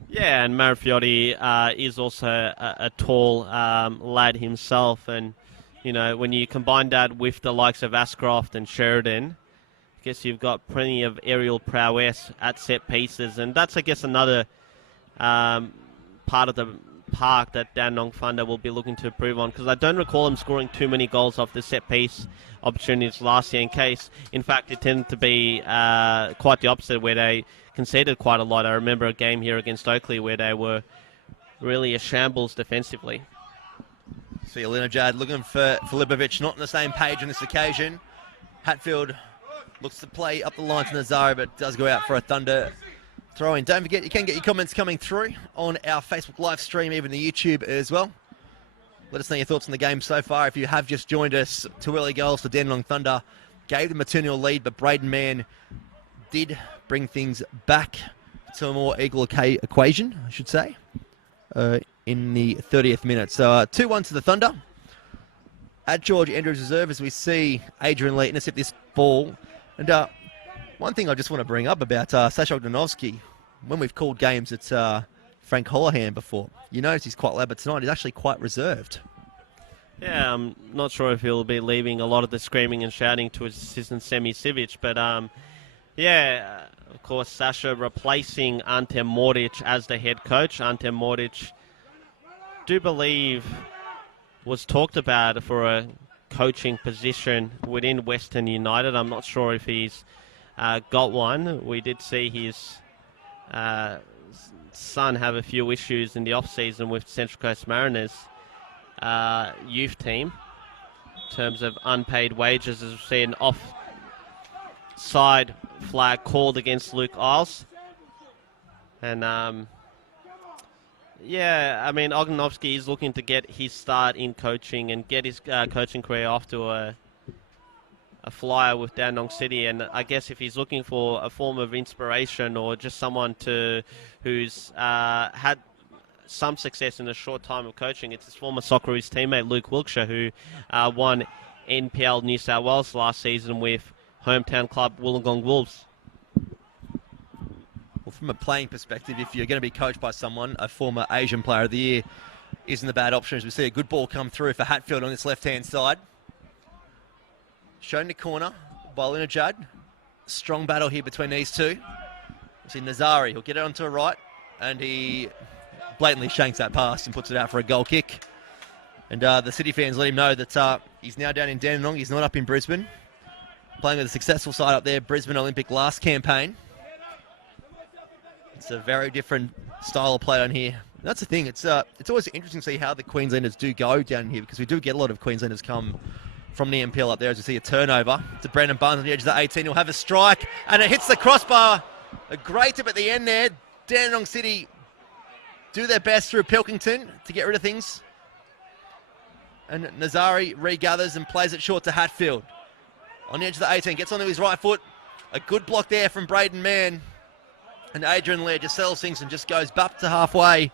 Yeah, and Marafiotti is also a tall lad himself, and when you combine that with the likes of Ashcroft and Sheridan, I guess you've got plenty of aerial prowess at set pieces, and that's, I guess, another part of the park that Dandenong Thunder will be looking to improve on, because I don't recall them scoring too many goals off the set piece opportunities last year. In fact, it tended to be quite the opposite, where they conceded quite a lot. I remember a game here against Oakley where they were really a shambles defensively. See Alinajad looking for Filipovic, not on the same page on this occasion. Hatfield looks to play up the line to Nazari, but does go out for a Thunder throw in. Don't forget, you can get your comments coming through on our Facebook live stream, even the YouTube as well. Let us know your thoughts on the game so far. If you have just joined us, 2 early goals for Dandenong Thunder gave them a 2-0 lead, but Braden Mann did bring things back to a more equal equation, I should say, in the 30th minute. So 2-1 to the Thunder. At George Andrews Reserve, as we see Adrian Lear intercept this ball. And one thing I just want to bring up about Sasha Ogdanovsky, when we've called games at Frank Holohan before, you notice he's quite loud, but tonight he's actually quite reserved. Yeah, I'm not sure if he'll be leaving a lot of the screaming and shouting to his assistant Semi Sivic, but yeah, of course, Sasha replacing Ante Moric as the head coach. Ante Moric, do believe, was talked about for a coaching position within Western United. I'm not sure if he's got one. We did see his son have a few issues in the off-season with Central Coast Mariners youth team in terms of unpaid wages, as we see an offside flag called against Luke Isles. And yeah, I mean, Ogdanovsky is looking to get his start in coaching and get his coaching career off to a flyer with Dandenong City. And I guess if he's looking for a form of inspiration or just someone who's had some success in a short time of coaching, it's his former Socceroos teammate Luke Wilkshire, who won NPL New South Wales last season with hometown club Wollongong Wolves. Well, from a playing perspective, if you're going to be coached by someone, a former Asian Player of the Year isn't a bad option, as we see a good ball come through for Hatfield on this left-hand side. Shown in the corner by Linajad. Strong battle here between these two. You see Nazari, he'll get it onto a right, and he blatantly shanks that pass and puts it out for a goal kick. And the City fans let him know that he's now down in Dandenong, he's not up in Brisbane. Playing with a successful side up there, Brisbane Olympic last campaign. It's a very different style of play on here. And that's the thing, it's always interesting to see how the Queenslanders do go down here, because we do get a lot of Queenslanders come from the NPL up there. As we see a turnover to Brandon Barnes on the edge of the 18. He'll have a strike, and it hits the crossbar. A great tip at the end there. Dandenong City do their best through Pilkington to get rid of things. And Nazari regathers and plays it short to Hatfield. On the edge of the 18, gets onto his right foot. A good block there from Braden Mann. And Adrian Lear just settles things and just goes back to halfway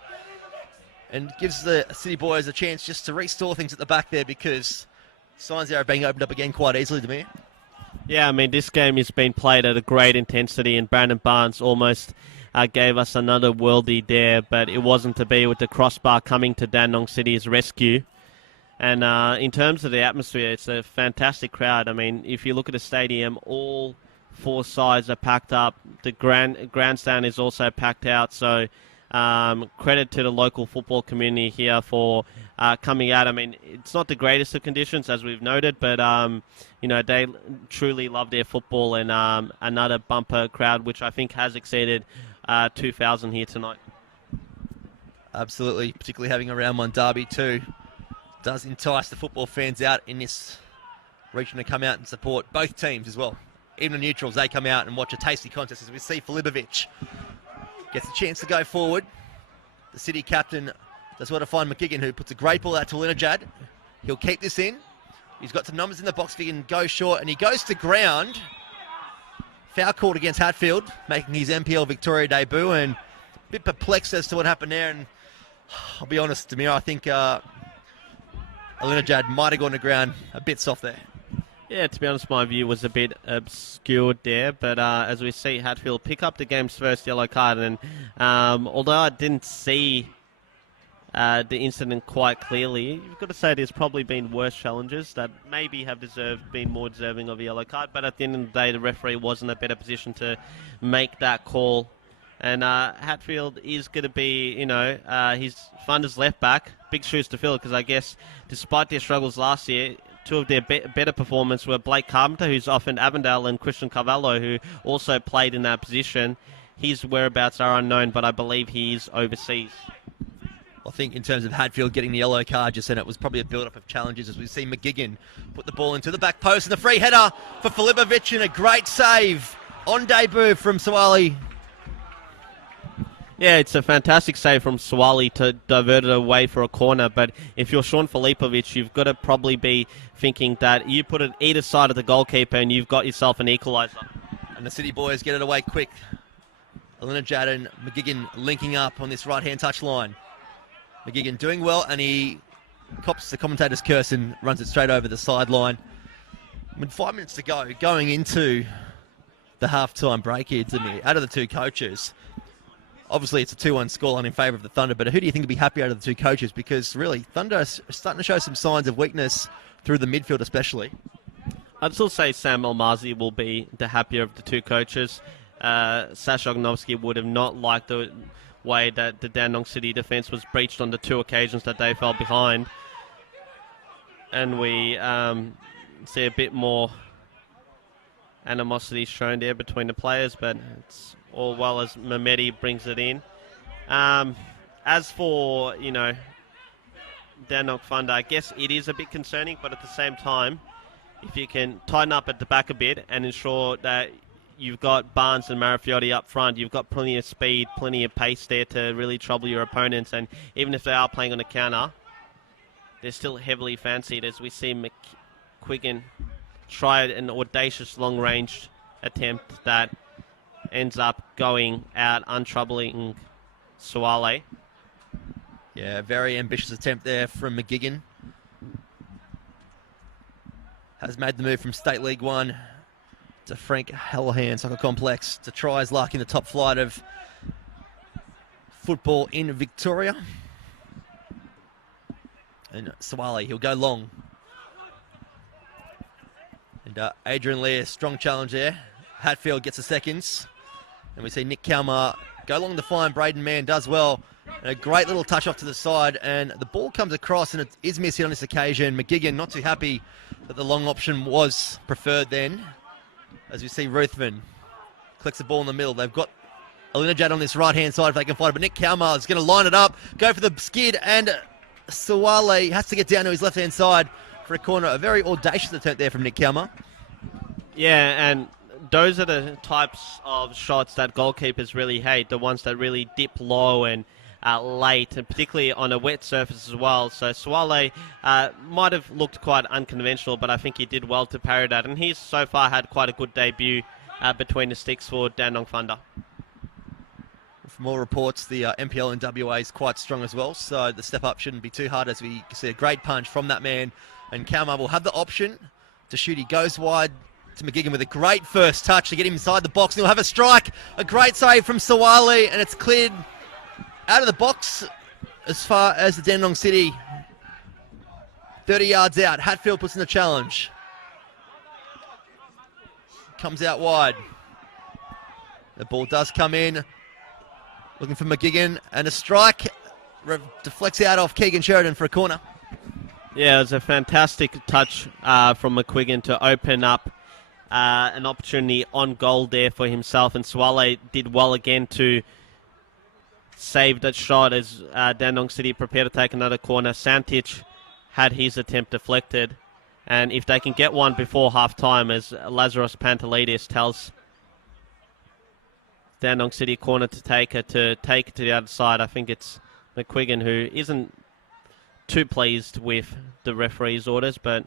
and gives the City boys a chance just to restore things at the back there, because signs there are being opened up again quite easily to me. Yeah, I mean, this game has been played at a great intensity, and Brandon Barnes almost gave us another worldie there, but it wasn't to be, with the crossbar coming to Dandenong City's rescue. And in terms of the atmosphere, it's a fantastic crowd. I mean, if you look at the stadium, all four sides are packed up. The grandstand is also packed out. So credit to the local football community here for coming out. I mean, it's not the greatest of conditions, as we've noted, but they truly love their football, and another bumper crowd, which I think has exceeded 2,000 here tonight. Absolutely, particularly having a round one derby too does entice the football fans out in this region to come out and support both teams as well. Even the neutrals, they come out and watch a tasty contest, as we see Filipovic gets a chance to go forward. The City captain does well to find Mcguigan, who puts a great ball out to Linajad. He'll keep this in. He's got some numbers in the box if he can go short, and he goes to ground. Foul called against Hatfield, making his NPL Victoria debut, and a bit perplexed as to what happened there. And I'll be honest, Demir, I think Linajad might have gone to ground a bit soft there. Yeah, to be honest, my view was a bit obscured there, but as we see Hatfield pick up the game's first yellow card, and although I didn't see the incident quite clearly, you've got to say there's probably been worse challenges that maybe have been more deserving of a yellow card, but at the end of the day, the referee was in a better position to make that call. And Hatfield is going to be, his Thunder's left back, big shoes to fill, because I guess despite their struggles last year, two of their better performers were Blake Carpenter, who's off in Avondale, and Christian Carvalho, who also played in that position. His whereabouts are unknown, but I believe he's overseas. I think in terms of Hatfield getting the yellow card just then, it was probably a build-up of challenges as we see Mcguigan put the ball into the back post and the free header for Filipovic, and a great save on debut from Sawali. Yeah, it's a fantastic save from Sawali to divert it away for a corner, but if you're Sean Filipovic, you've got to probably be thinking that you put it either side of the goalkeeper and you've got yourself an equaliser. And the City boys get it away quick. Alinajad and Mcguigan linking up on this right-hand touch line. Mcguigan doing well, and he cops the commentator's curse and runs it straight over the sideline. With 5 minutes to go, going into the half-time break here, Jimmy, out of the two coaches, obviously it's a 2-1 scoreline in favour of the Thunder, but who do you think will be happy out of the two coaches? Because really, Thunder are starting to show some signs of weakness through the midfield especially. I'd still say Sam Almazi will be the happier of the two coaches. Sash Ognovsky would have not liked the way that the Dandenong City defence was breached on the two occasions that they fell behind. And we see a bit more animosity shown there between the players, but it's all well as Mehmeti brings it in. As for, Dandenong Thunder, I guess it is a bit concerning, but at the same time, if you can tighten up at the back a bit and ensure that you've got Barnes and Marafiotti up front, you've got plenty of speed, plenty of pace there to really trouble your opponents, and even if they are playing on a counter, they're still heavily fancied, as we see Mcguigan try an audacious long-range attempt that ends up going out, untroubling Suale. Yeah, very ambitious attempt there from Mcguigan. Has made the move from State League 1 to Frank Hallahan Soccer Complex to try his luck in the top flight of football in Victoria. And Suale, he'll go long. And Adrian Lear, strong challenge there. Hatfield gets the seconds. And we see Nick Kalmar go along the fine. Braden Mann does well. And a great little touch off to the side. And the ball comes across and it is missed on this occasion. Mcguigan not too happy that the long option was preferred then. As we see Ruthven collects the ball in the middle. They've got Alinajad on this right-hand side if they can find it. But Nick Kalmar is going to line it up, go for the skid, and Suale has to get down to his left-hand side for a corner. A very audacious attempt there from Nick Kalmar. Yeah, and those are the types of shots that goalkeepers really hate, the ones that really dip low and late, and particularly on a wet surface as well. So Suale might have looked quite unconventional, but I think he did well to parry that, and he's so far had quite a good debut between the sticks for Dandenong Thunder. From all reports, the NPL in WA is quite strong as well, so the step up shouldn't be too hard, as we see a great punch from that man. And Kalmar will have the option to shoot. He goes wide to Mcguigan with a great first touch to get him inside the box, and he'll have a strike. A great save from Suale, and it's cleared out of the box as far as the Dandenong City. 30 yards out. Hatfield puts in the challenge. Comes out wide. The ball does come in. Looking for Mcguigan, and a strike. Deflects out off Keegan Sheridan for a corner. Yeah, it was a fantastic touch from Mcguigan to open up an opportunity on goal there for himself, and Suale did well again to save that shot as Dandenong City prepared to take another corner. Santic had his attempt deflected, and if they can get one before half-time, as Lazaros Pantelidis tells Dandenong City corner to take it to the other side, I think it's Mcguigan who isn't too pleased with the referee's orders, but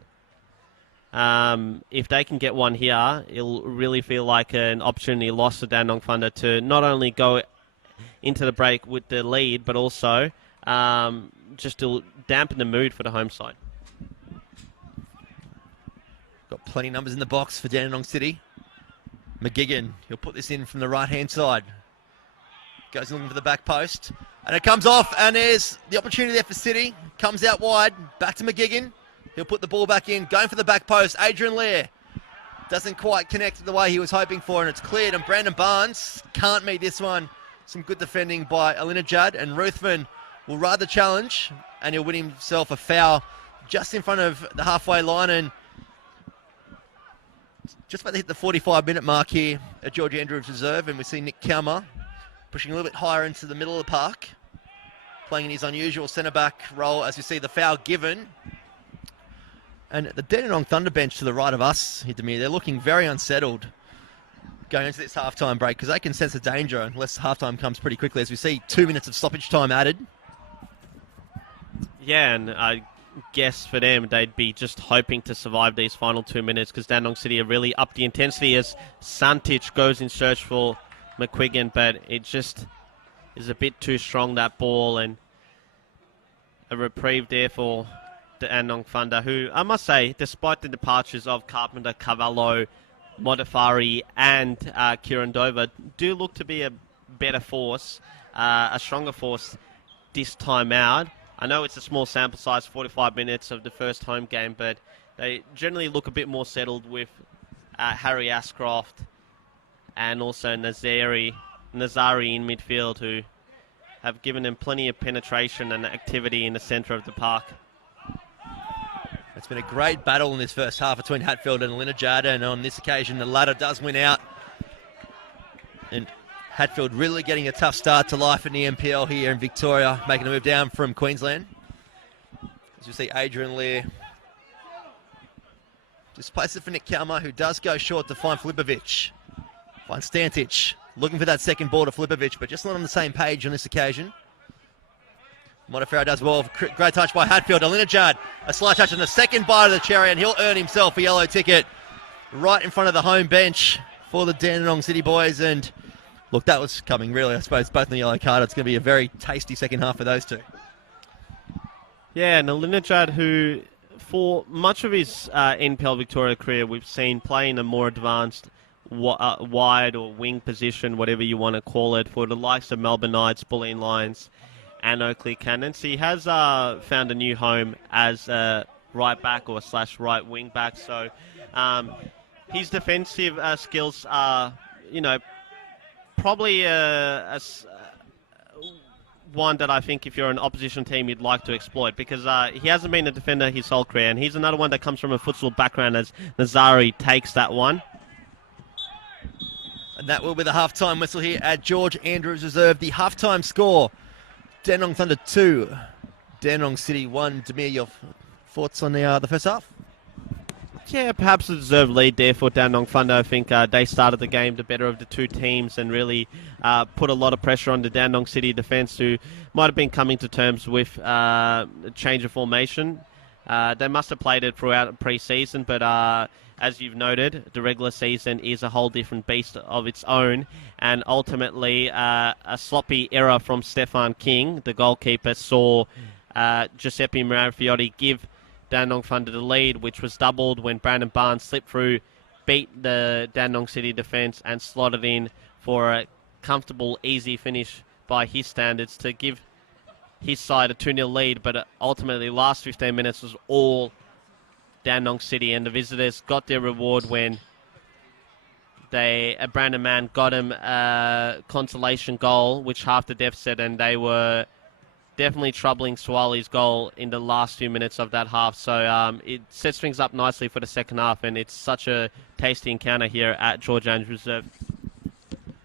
if they can get one here, it'll really feel like an opportunity lost to Dandenong Thunder to not only go into the break with the lead, but also just to dampen the mood for the home side. Got plenty of numbers in the box for Dandenong City. Mcguigan, he'll put this in from the right-hand side. Goes looking for the back post. And it comes off, and there's the opportunity there for City. Comes out wide, back to Mcguigan. He'll put the ball back in, going for the back post. Adrian Lear doesn't quite connect the way he was hoping for, and it's cleared. And Brandon Barnes can't meet this one. Some good defending by Alinajad, and Ruthven will ride the challenge, and he'll win himself a foul just in front of the halfway line, and just about to hit the 45-minute mark here at George Andrews Reserve, and we see Nick Kalmer pushing a little bit higher into the middle of the park, playing in his unusual centre-back role as we see the foul given. And the Dandenong Thunder bench to the right of us, Demir, they're looking very unsettled going into this halftime break because they can sense the danger unless halftime comes pretty quickly, as we see 2 minutes of stoppage time added. Yeah, and I guess for them, they'd be just hoping to survive these final 2 minutes because Dandenong City are really up the intensity as Santich goes in search for Mcguigan, but it just is a bit too strong, that ball, and a reprieve there for the Dandenong Thunder, who I must say, despite the departures of Carpenter, Cavallo, Modafari and Kieran Dover, do look to be a better force, a stronger force this time out. I know it's a small sample size, 45 minutes of the first home game, but they generally look a bit more settled with Harry Ascroft and also Nazari in midfield, who have given them plenty of penetration and activity in the centre of the park. It's been a great battle in this first half between Hatfield and Alinajad, and on this occasion the latter does win out. And Hatfield really getting a tough start to life in the NPL here in Victoria, making a move down from Queensland. As you see, Adrian Lear just plays it for Nick Kalmer, who does go short to find Flipovic. Finds Stantich, looking for that second ball to Flipovic, but just not on the same page on this occasion. Modafaro does well. Great touch by Hatfield. Alinajad, a slight touch on the second bite of the cherry, and he'll earn himself a yellow ticket right in front of the home bench for the Dandenong City boys. And look, that was coming, really. I suppose both in the yellow card. It's going to be a very tasty second half for those two. Yeah, and Alinajad, who for much of his NPL Victoria career, we've seen playing a more advanced wide or wing position, whatever you want to call it, for the likes of Melbourne Knights, Bulleen Lions and Oakley Cannons. He has found a new home as a right back or / right wing back. So his defensive skills are, probably one that I think if you're an opposition team you'd like to exploit, because he hasn't been a defender his whole career, and he's another one that comes from a futsal background as Nazari takes that one. And that will be the halftime whistle here at George Andrews Reserve. The halftime score: Dandenong Thunder 2, Dandenong City 1. Demir, your thoughts on the first half? Yeah, perhaps a deserved lead there for Dandenong Thunder. I think they started the game the better of the two teams and really put a lot of pressure on the Dandenong City defence, who might have been coming to terms with a change of formation. They must have played it throughout pre-season, but as you've noted, the regular season is a whole different beast of its own, and ultimately a sloppy error from Stefan King, the goalkeeper, saw Giuseppe Marafiotti give Dandenong Thunder the lead, which was doubled when Brandon Barnes slipped through, beat the Dandenong City defence and slotted in for a comfortable, easy finish by his standards to give his side a 2-0 lead, but ultimately last 15 minutes was all Dandenong City, and the visitors got their reward when Brandon Mann got him a consolation goal, which half the deficit, and they were definitely troubling Swali's goal in the last few minutes of that half. So it sets things up nicely for the second half, and it's such a tasty encounter here at George Andrews Reserve.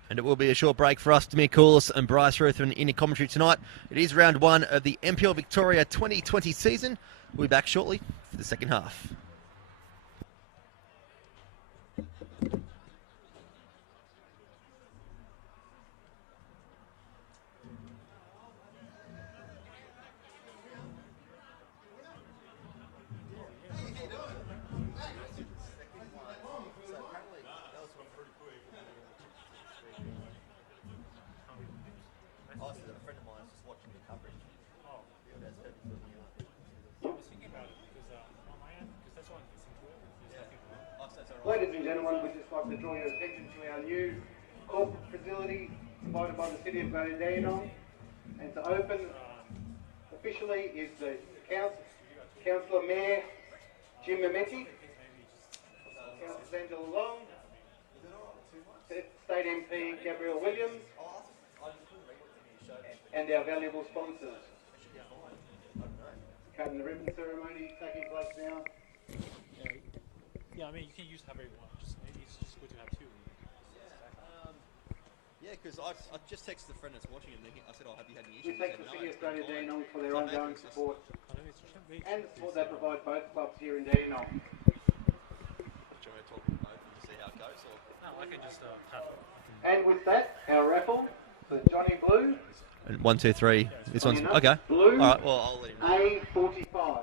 And it will be a short break for us. Demir Coulis and Bryce Ruthven in commentary tonight. It is round one of the NPL Victoria 2020 season. We'll be back shortly for the second half. I was thinking about it because on my end, because gentlemen, we'd just like to draw your attention to our new corporate facility provided by the City of Dandenong. And to open officially is the Councillor Mayor Jim Mementi, Councillor Angela Long, State MP Gabrielle Williams, and our valuable sponsors. Cutting the ribbon ceremony taking place now. Yeah, I mean, you can use however you want. Just maybe it's just good to have two. Yeah, because I just texted the friend that's watching it. I said, "Oh, have you had any We issues?" thank the City of Dandenong for their ongoing support and the support they provide both clubs here in Dandenong. Do you want to talk both and see how it goes? Or? No, I can just have it. And with that, our raffle for Johnny Blue. And 1, 2, 3. This one's okay. Blue. All right. Well, I'll let him know. A45.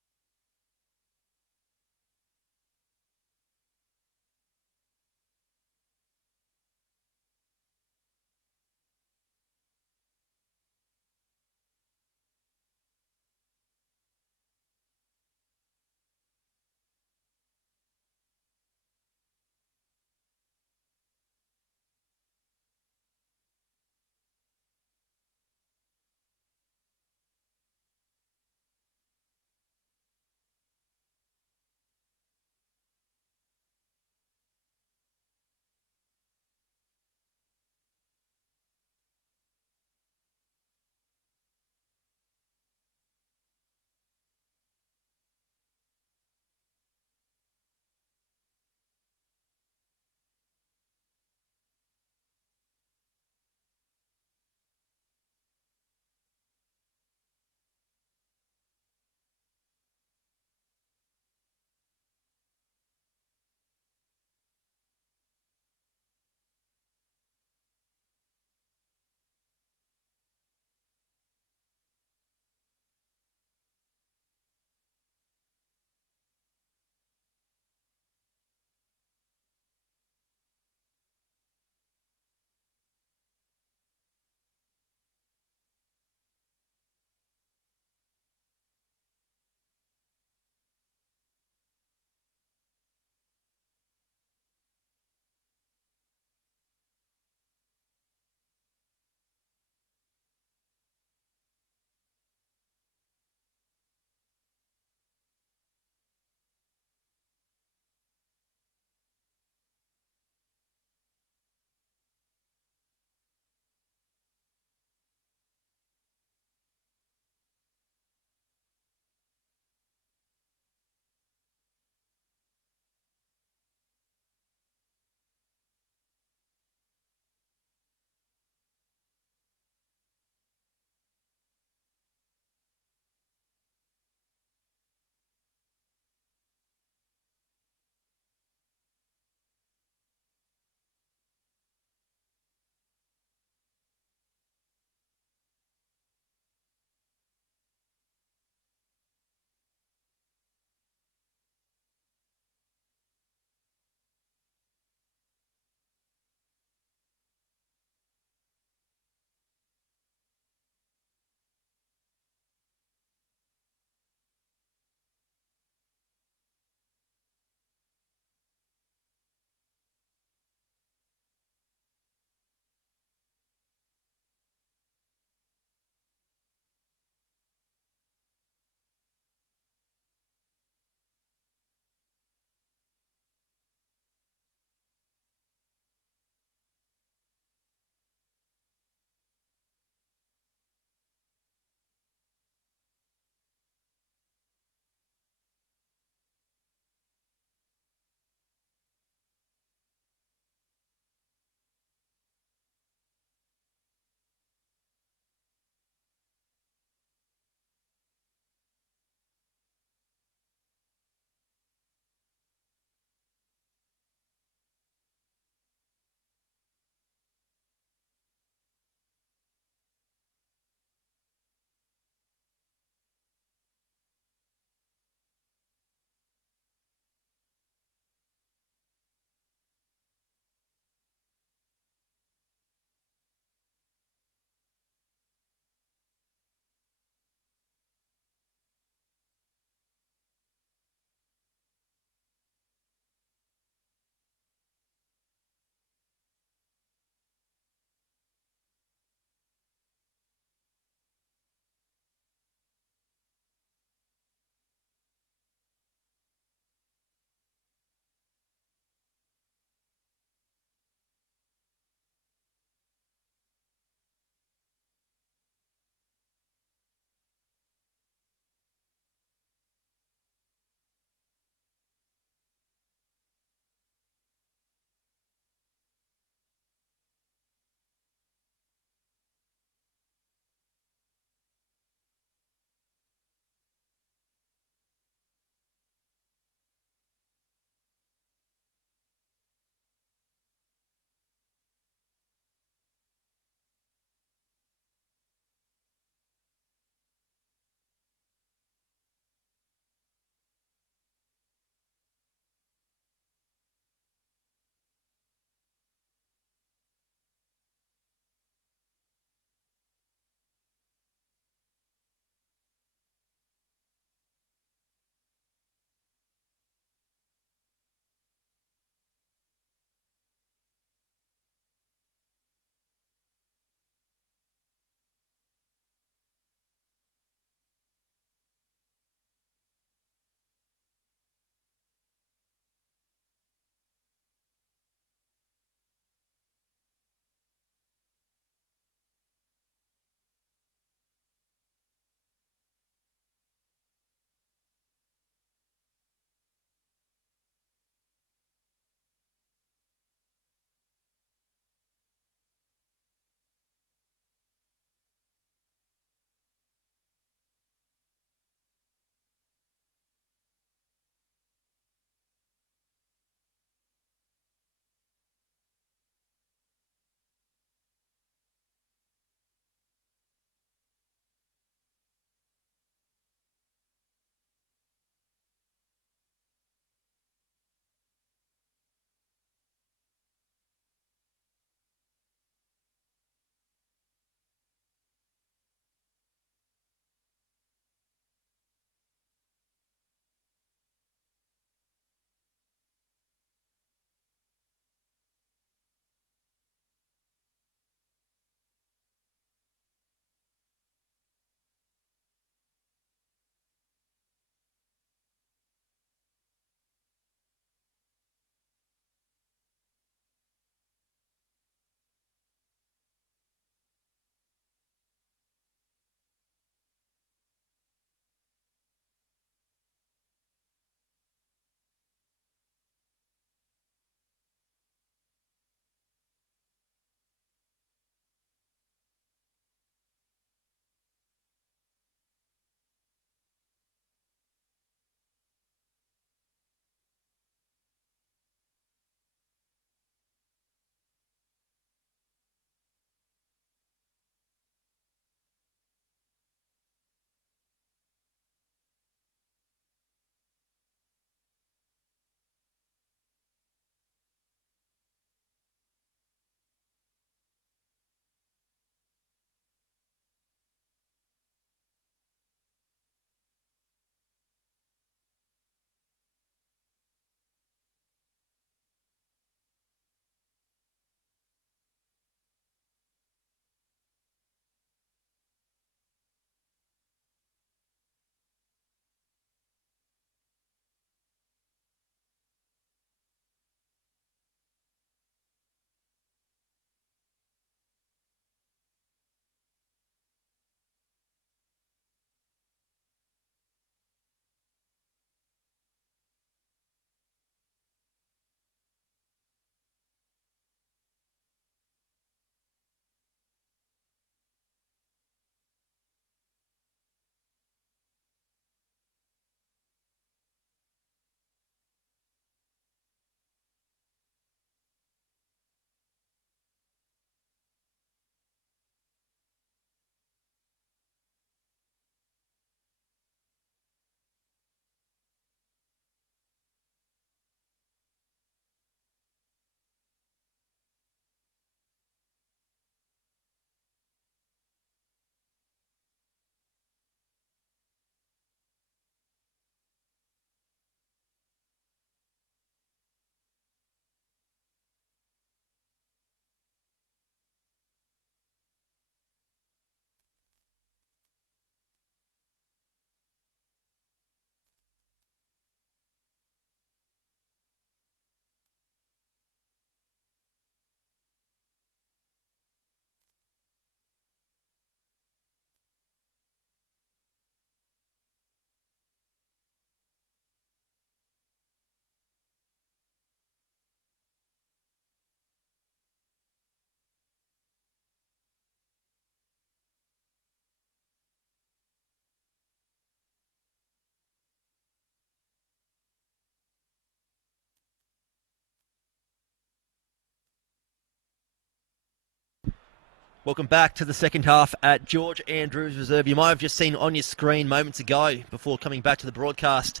Welcome back to the second half at George Andrews Reserve. You might have just seen on your screen moments ago before coming back to the broadcast.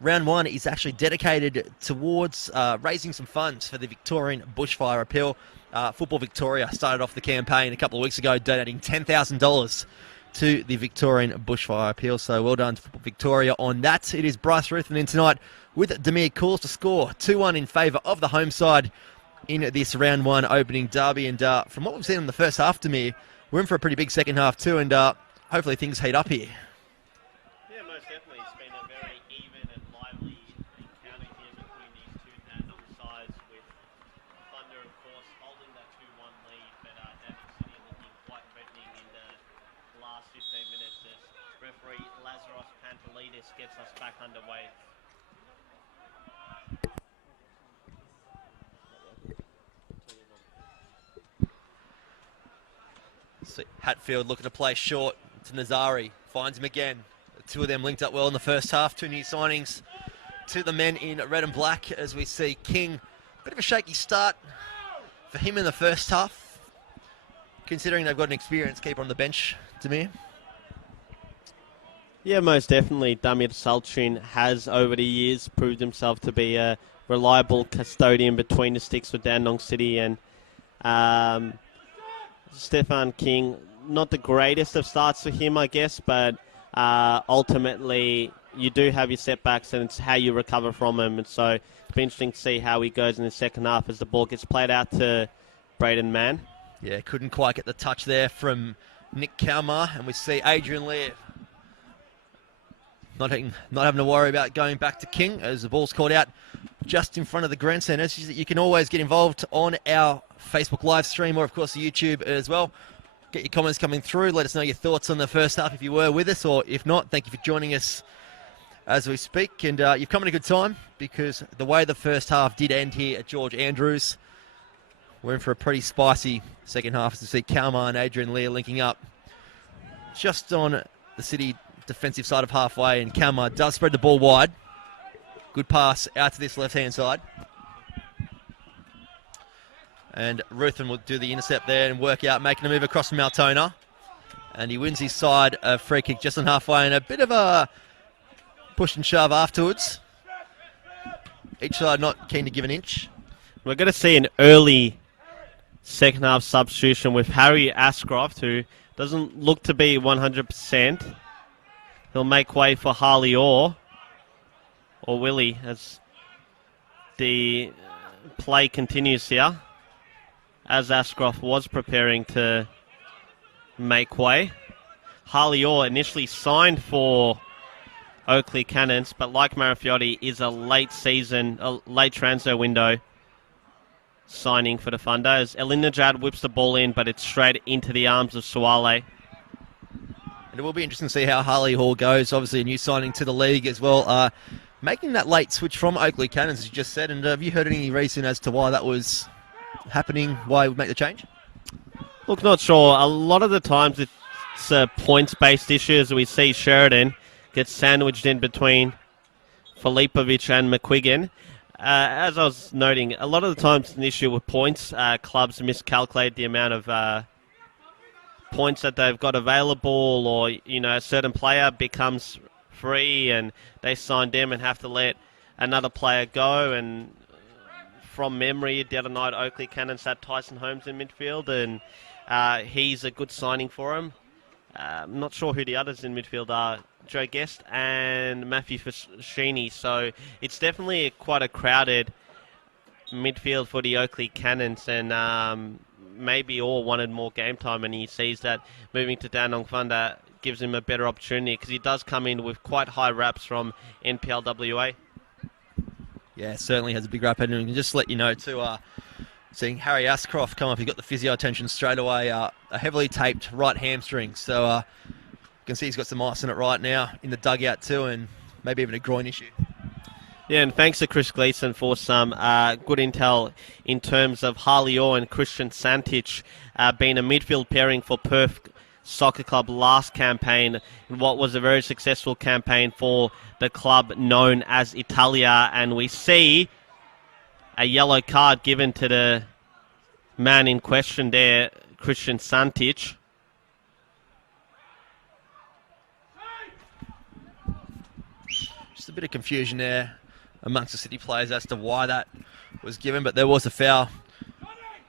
Round one is actually dedicated towards raising some funds for the Victorian bushfire appeal. Football Victoria started off the campaign a couple of weeks ago, donating $10,000 to the Victorian bushfire appeal. So well done to Football Victoria on that. It is Bryce Ruthven in tonight with Demir Calls to score 2-1 in favour of the home side in this round one opening derby. And from what we've seen in the first half, Demir, we're in for a pretty big second half too, and hopefully things heat up here. Yeah, most definitely. It's been a very even and lively encounter here between these two Dandenong sides, with Thunder, of course, holding that 2-1 lead, but Dandenong City looking quite threatening in the last 15 minutes as referee Lazaros Pantelides gets us back underway. Hatfield looking to play short to Nazari. Finds him again. The two of them linked up well in the first half. Two new signings to the men in red and black as we see King. Bit of a shaky start for him in the first half, considering they've got an experienced keeper on the bench, Demir. Yeah, most definitely. Damir Salchin has, over the years, proved himself to be a reliable custodian between the sticks with Dandenong City, and Stefan King, not the greatest of starts for him, I guess, but ultimately you do have your setbacks and it's how you recover from them. And so it'll be interesting to see how he goes in the second half as the ball gets played out to Braden Mann. Yeah, couldn't quite get the touch there from Nick Kalmar, and we see Adrian Lear not having to worry about going back to King as the ball's called out just in front of the grandstand. You can always get involved on our Facebook live stream or, of course, YouTube as well. Get your comments coming through. Let us know your thoughts on the first half if you were with us, or if not, thank you for joining us as we speak. And you've come at a good time, because the way the first half did end here at George Andrews, we're in for a pretty spicy second half as we see Kalmar and Adrian Lear linking up just on the City defensive side of halfway, and Kalmar does spread the ball wide. Good pass out to this left-hand side. And Ruthven will do the intercept there and work out, making a move across from Altona. And he wins his side a free kick just on halfway, and a bit of a push and shove afterwards. Each side not keen to give an inch. We're going to see an early second half substitution with Harry Ascroft, who doesn't look to be 100%. He'll make way for Harley Orr, or Willie, as the play continues here, as Ascroft was preparing to make way. Harley Orr initially signed for Oakley Cannons, but like Marafiotti, is a late transfer window signing for the Thunder, as Elinajad whips the ball in, but it's straight into the arms of Suale. And it will be interesting to see how Harley Hall goes. Obviously a new signing to the league as well. Making that late switch from Oakley Cannons, as you just said. And have you heard any reason as to why that was happening, why he would make the change? Look, not sure. A lot of the times it's a points-based issue, as we see Sheridan gets sandwiched in between Filipovic and Mcguigan. As I was noting, a lot of the times it's an issue with points. Clubs miscalculate the amount of points that they've got available, or, a certain player becomes free and they sign them and have to let another player go. And from memory, the other night, Oakley Cannons had Tyson Holmes in midfield, and he's a good signing for him. I'm not sure who the others in midfield are. Joe Guest and Matthew Fashini. So it's definitely quite a crowded midfield for the Oakley Cannons, and maybe all wanted more game time, and he sees that moving to Dandenong Thunder gives him a better opportunity, because he does come in with quite high raps from NPL WA. Yeah, certainly has a big rap, and just let you know too, seeing Harry Ascroft come up, he got the physio attention straight away, a heavily taped right hamstring, so you can see he's got some ice in it right now in the dugout too, and maybe even a groin issue. Yeah, and thanks to Chris Gleeson for some good intel in terms of Harley Orr and Christian Santich being a midfield pairing for Perth Soccer Club last campaign, in what was a very successful campaign for the club known as Italia. And we see a yellow card given to the man in question there, Christian Santich. Just a bit of confusion there amongst the City players as to why that was given, but there was a foul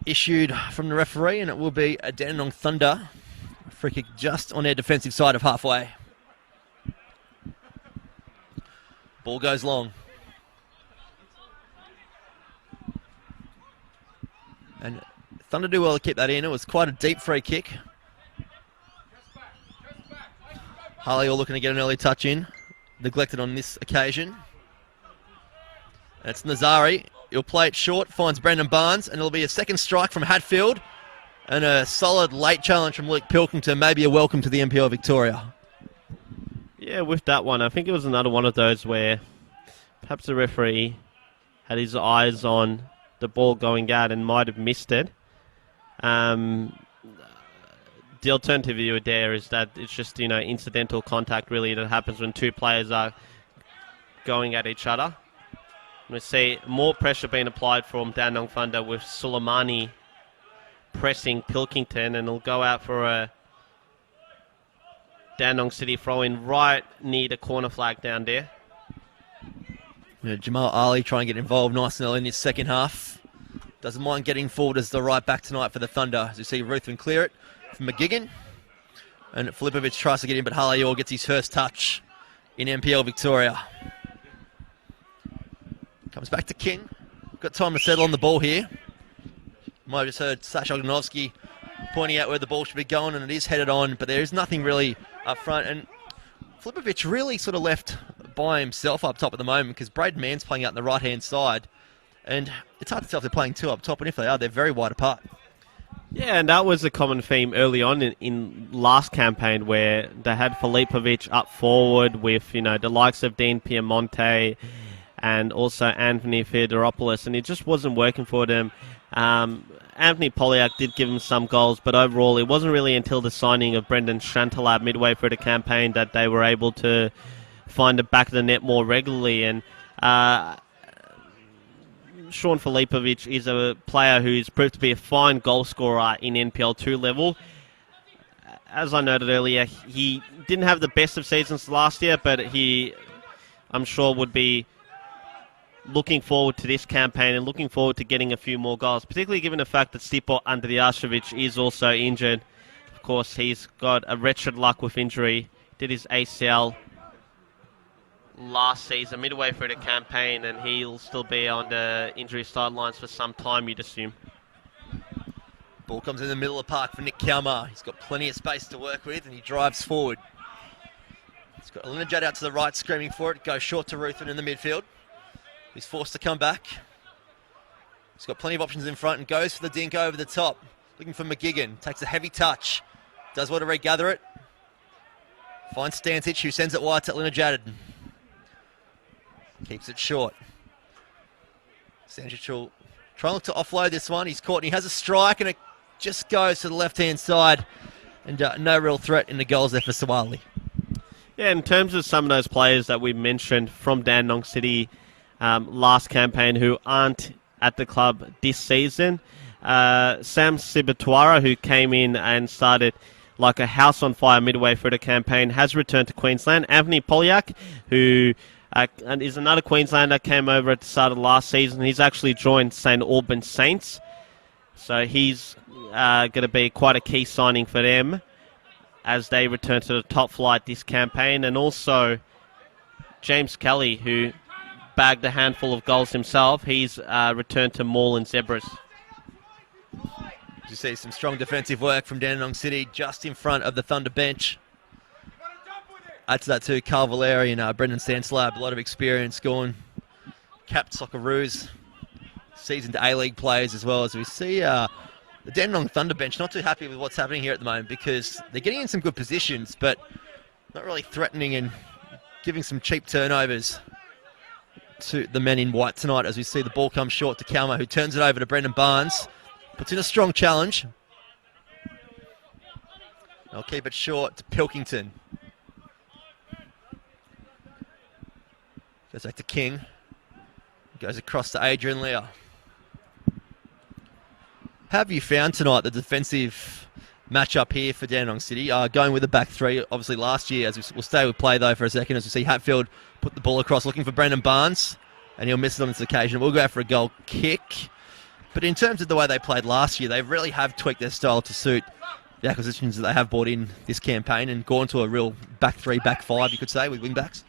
issued from the referee, and it will be a Dandenong Thunder. A free kick just on their defensive side of halfway. Ball goes long. And Thunder do well to keep that in. It was quite a deep free kick. Harley all looking to get an early touch in. Neglected on this occasion. It's Nazari. He'll play it short, finds Brendan Barnes, and it'll be a second strike from Hatfield. And a solid late challenge from Luke Pilkington. Maybe a welcome to the NPL Victoria. Yeah, with that one, I think it was another one of those where perhaps the referee had his eyes on the ball going out and might have missed it. The alternative view there is that it's just, incidental contact really that happens when two players are going at each other. We see more pressure being applied from Dandenong Thunder with Suleimani pressing Pilkington, and he'll go out for a Dandenong City throw-in right near the corner flag down there. Jamal Ali trying to get involved nice and early in this second half. Doesn't mind getting forward as the right back tonight for the Thunder. As you see Ruthven clear it from Mcguigan. And Filipovic tries to get in, but Halayor gets his first touch in NPL Victoria. Comes back to King. Got time to settle on the ball here. Might have just heard Sash Ogdanovsky pointing out where the ball should be going, and it is headed on, but there is nothing really up front. And Filipovic really sort of left by himself up top at the moment because Braden Mann's playing out on the right-hand side. And it's hard to tell if they're playing two up top, and if they are, they're very wide apart. Yeah, and that was a common theme early on in last campaign where they had Filipovic up forward with, the likes of Dean Piemonte and also Anthony Theodoropoulos, and it just wasn't working for them. Anthony Polyak did give him some goals, but overall it wasn't really until the signing of Brendan Chantalab midway through the campaign that they were able to find the back of the net more regularly. And Sean Filipovic is a player who's proved to be a fine goal scorer in NPL 2 level. As I noted earlier, he didn't have the best of seasons last year, but I'm sure, would be looking forward to this campaign and looking forward to getting a few more goals, particularly given the fact that Stipo Andrijašević is also injured. Of course, he's got a wretched luck with injury. Did his ACL last season, midway through the campaign, and he'll still be on the injury sidelines for some time, you'd assume. Ball comes in the middle of the park for Nick Kalmar. He's got plenty of space to work with, and he drives forward. He's got Alinajad out to the right, screaming for it. Goes short to Ruthven in the midfield. He's forced to come back. He's got plenty of options in front and goes for the dink over the top. Looking for Mcguigan. Takes a heavy touch. Does well to regather it. Finds Stancic, who sends it wide to Alinajad. Keeps it short. Stancic will try and look to offload this one. He's caught and he has a strike, and it just goes to the left-hand side. And no real threat in the goals there for Sawali. Yeah, in terms of some of those players that we mentioned from Dandenong City last campaign who aren't at the club this season, Sam Sibatuara, who came in and started like a house on fire midway through the campaign, has returned to Queensland. Anthony Polyak, who is another Queenslander, came over at the start of last season. He's actually joined St. Albans Saints, so he's going to be quite a key signing for them as they return to the top flight this campaign. And also James Kelly, who bagged a handful of goals himself. He's returned to Moreland Zebras. You see some strong defensive work from Dandenong City just in front of the Thunder bench. Add to that too, Carl Valeri and Brendan Stanslab, a lot of experience going. Capped Socceroos, seasoned A-League players as well. As we see the Dandenong Thunder bench not too happy with what's happening here at the moment because they're getting in some good positions, but not really threatening and giving some cheap turnovers to the men in white tonight, as we see the ball come short to Kalmar, who turns it over to Brendan Barnes. Puts in a strong challenge. They'll keep it short to Pilkington. Goes back to King. Goes across to Adrian Lear. How have you found tonight the defensive matchup here for Dandenong City? Going with the back three, obviously last year, we'll stay with play though for a second, as we see Hatfield put the ball across looking for Brendan Barnes, and he'll miss it on this occasion. We'll go out for a goal kick. But in terms of the way they played last year, they really have tweaked their style to suit the acquisitions that they have bought in this campaign and gone to a real back three, back five, you could say, with wing backs.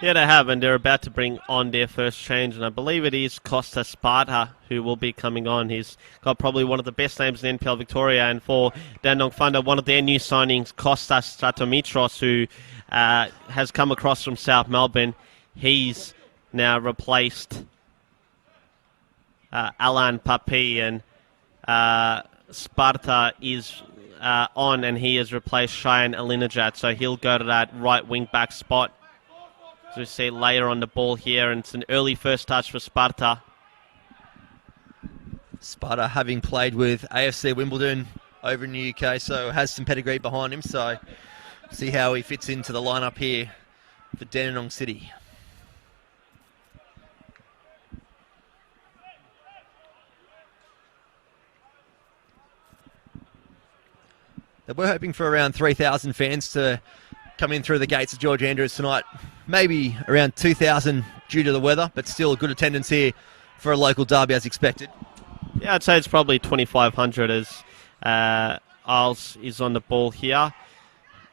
Yeah, they have, and they're about to bring on their first change, and I believe it is Costa Sparta who will be coming on. He's got probably one of the best names in NPL Victoria, and for Dandenong Thunder, one of their new signings, Kostas Stratomitros, who has come across from South Melbourne. He's now replaced Alan Papi, and Sparta is on, and he has replaced Cheyenne Alinajad, so he'll go to that right wing-back spot. As we see Lear on the ball here, and it's an early first touch for Sparta. Sparta having played with AFC Wimbledon over in the UK, so has some pedigree behind him, so see how he fits into the lineup here for Dandenong City. We're hoping for around 3,000 fans to come in through the gates of George Andrews tonight. Maybe around 2,000 due to the weather, but still a good attendance here for a local derby as expected. Yeah, I'd say it's probably 2,500 as Isles is on the ball here.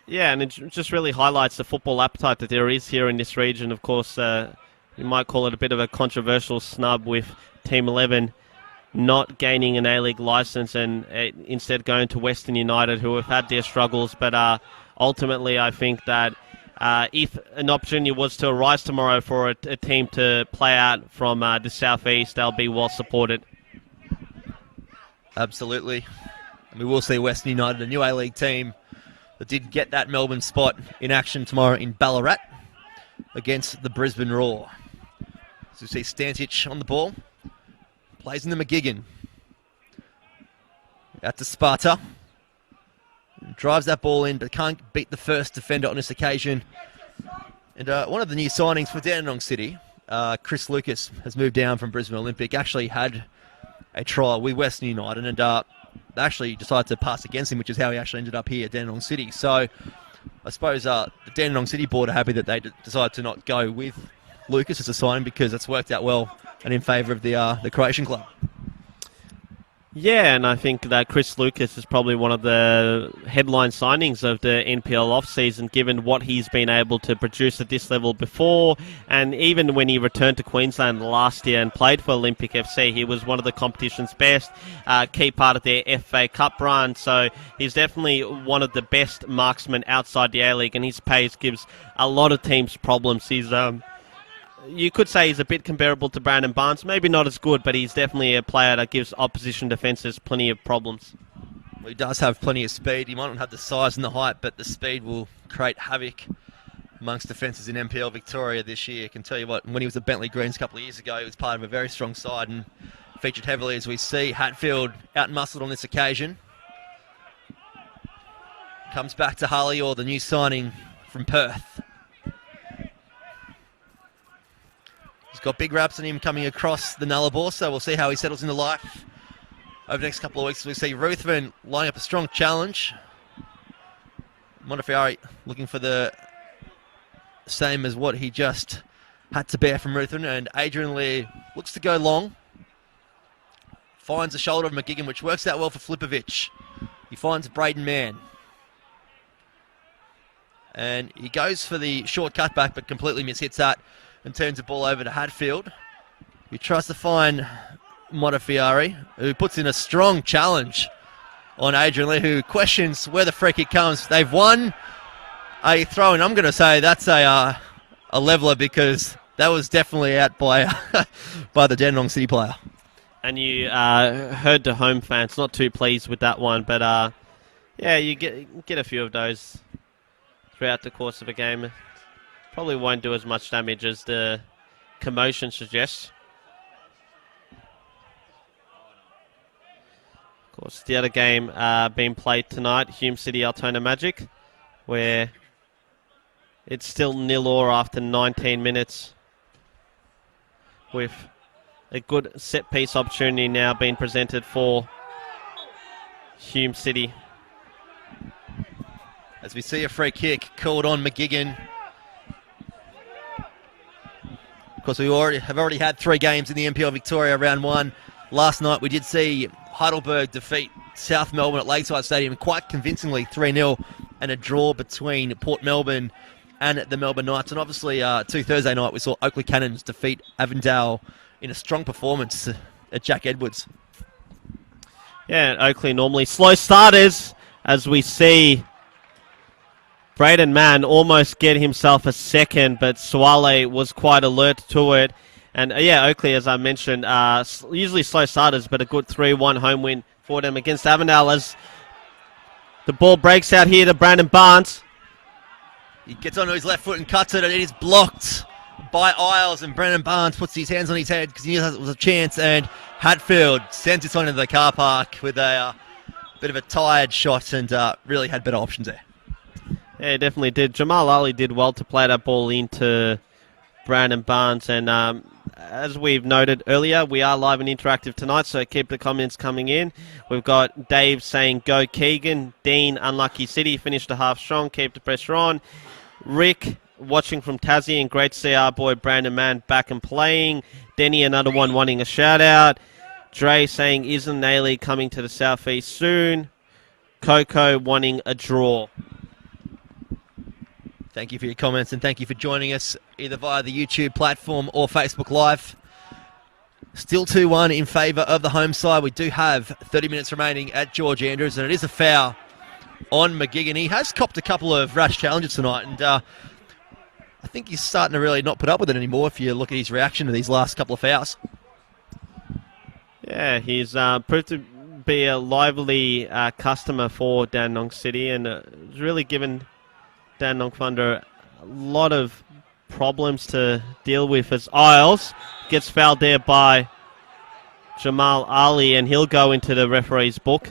Yeah, and it just really highlights the football appetite that there is here in this region. Of course, you might call it a bit of a controversial snub with Team 11 not gaining an A-League licence and instead going to Western United, who have had their struggles. But ultimately, I think that if an opportunity was to arise tomorrow for a team to play out from the southeast, they'll be well supported. Absolutely. And we will see Western United, a new A-League team that did get that Melbourne spot, in action tomorrow in Ballarat against the Brisbane Roar. So we see Stantich on the ball. Plays in the Mcguigan. Out to Sparta. Drives that ball in, but can't beat the first defender on this occasion. And one of the new signings for Dandenong City, Chris Lucas, has moved down from Brisbane Olympic. Actually had a trial with Western United, and they actually decided to pass against him, which is how he actually ended up here at Dandenong City. So I suppose the Dandenong City board are happy that they decided to not go with Lucas as a signing, because it's worked out well and in favour of the Croatian club. Yeah, and I think that Chris Lucas is probably one of the headline signings of the NPL off-season, given what he's been able to produce at this level before. And even when he returned to Queensland last year and played for Olympic FC, he was one of the competition's best, key part of their FA Cup run. So he's definitely one of the best marksmen outside the A-League, and his pace gives a lot of teams problems. He's you could say he's a bit comparable to Brandon Barnes. Maybe not as good, but he's definitely a player that gives opposition defences plenty of problems. Well, he does have plenty of speed. He might not have the size and the height, but the speed will create havoc amongst defences in NPL Victoria this year. I can tell you what, when he was at Bentley Greens a couple of years ago, he was part of a very strong side and featured heavily, as we see Hatfield out-muscled on this occasion. Comes back to Harley, or the new signing from Perth. He's got big raps on him coming across the Nullarbor, so we'll see how he settles into life over the next couple of weeks. We see Ruthven lining up a strong challenge. Montefiore looking for the same as what he just had to bear from Ruthven, and Adrian Lear looks to go long. Finds the shoulder of Mcguigan, which works out well for Flipovic. He finds Braden Mann. And he goes for the short cutback, but completely mishits that and turns the ball over to Hatfield. He tries to find Montefiore, who puts in a strong challenge on Adrian Lear, who questions where the free kick comes. They've won a throw, and I'm going to say that's a leveller, because that was definitely out by by the Dandenong City player. And you heard the home fans not too pleased with that one, but yeah, you get a few of those throughout the course of a game. Probably won't do as much damage as the commotion suggests. Of course, the other game being played tonight, Hume City Altona Magic, where it's still 0-0 after 19 minutes, with a good set-piece opportunity now being presented for Hume City. As we see a free kick called on Mcguigan. Of course, we have already had 3 games in the NPL Victoria round 1. Last night we did see Heidelberg defeat South Melbourne at Lakeside Stadium quite convincingly 3-0, and a draw between Port Melbourne and the Melbourne Knights. And obviously, Thursday night we saw Oakley Cannons defeat Avondale in a strong performance at Jack Edwards. Yeah, Oakley normally slow starters, as we see Braden Mann almost get himself a second, but Swale was quite alert to it. And Oakley, as I mentioned, usually slow starters, but a good 3-1 home win for them against Avondale as the ball breaks out here to Brandon Barnes. He gets onto his left foot and cuts it, and it is blocked by Isles, and Brandon Barnes puts his hands on his head because he knew it was a chance, and Hatfield sends it onto the car park with a bit of a tired shot, and really had better options there. Yeah, he definitely did. Jamal Ali did well to play that ball into Brandon Barnes, and as we've noted earlier, we are live and interactive tonight, so keep the comments coming in. We've got Dave saying, go Keegan. Dean, unlucky City, finished a half strong, keep the pressure on. Rick, watching from Tassie, and great to see our boy Brandon Mann back and playing. Denny, another one wanting a shout-out. Dre saying, isn't Nailey coming to the southeast soon? Coco wanting a draw. Thank you for your comments, and thank you for joining us either via the YouTube platform or Facebook Live. Still 2-1 in favour of the home side. We do have 30 minutes remaining at George Andrews, and it is a foul on Mcguigan. He has copped a couple of rash challenges tonight, and I think he's starting to really not put up with it anymore if you look at his reaction to these last couple of fouls. Yeah, he's proved to be a lively customer for Dandenong City, and it's really given Dandenong Thunder a lot of problems to deal with as Isles gets fouled there by Jamal Ali, and he'll go into the referee's book.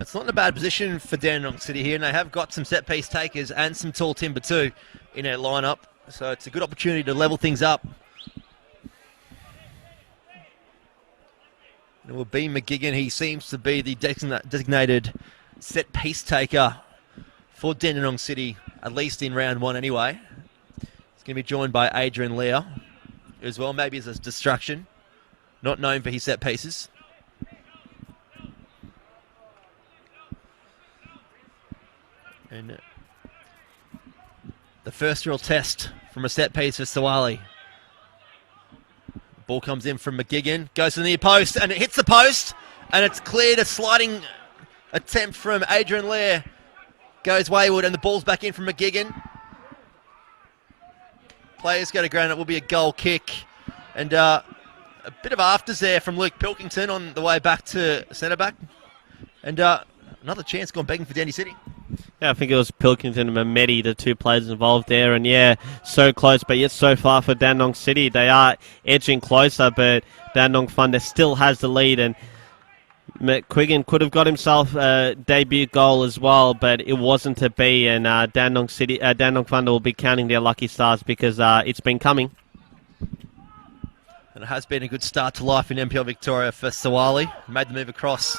It's not in a bad position for Dandenong City here, and they have got some set-piece takers and some tall timber too in their lineup, so it's a good opportunity to level things up. It will be Mcguigan. He seems to be the designated set-piece taker for Dandenong City, at least in round 1 anyway. He's going to be joined by Adrian Lear as well, maybe as a distraction. Not known for his set pieces. And the first real test from a set piece for Sawali. Ball comes in from Mcguigan, goes to the near post, and it hits the post, and it's cleared. A sliding attempt from Adrian Lear goes wayward, and the ball's back in from Mcguigan. Players go to ground. It will be a goal kick, and a bit of afters there from Luke Pilkington on the way back to centre back, and another chance gone begging for Dandy City. Yeah, I think it was Pilkington and Mehmedi, the two players involved there. And yeah, so close, but yet so far for Dandenong City. They are edging closer, but Dandenong Thunder still has the lead. And Mcguigan could have got himself a debut goal as well, but it wasn't to be. And Dandenong Thunder will be counting their lucky stars because it's been coming. And it has been a good start to life in NPL Victoria for Sawali. Made the move across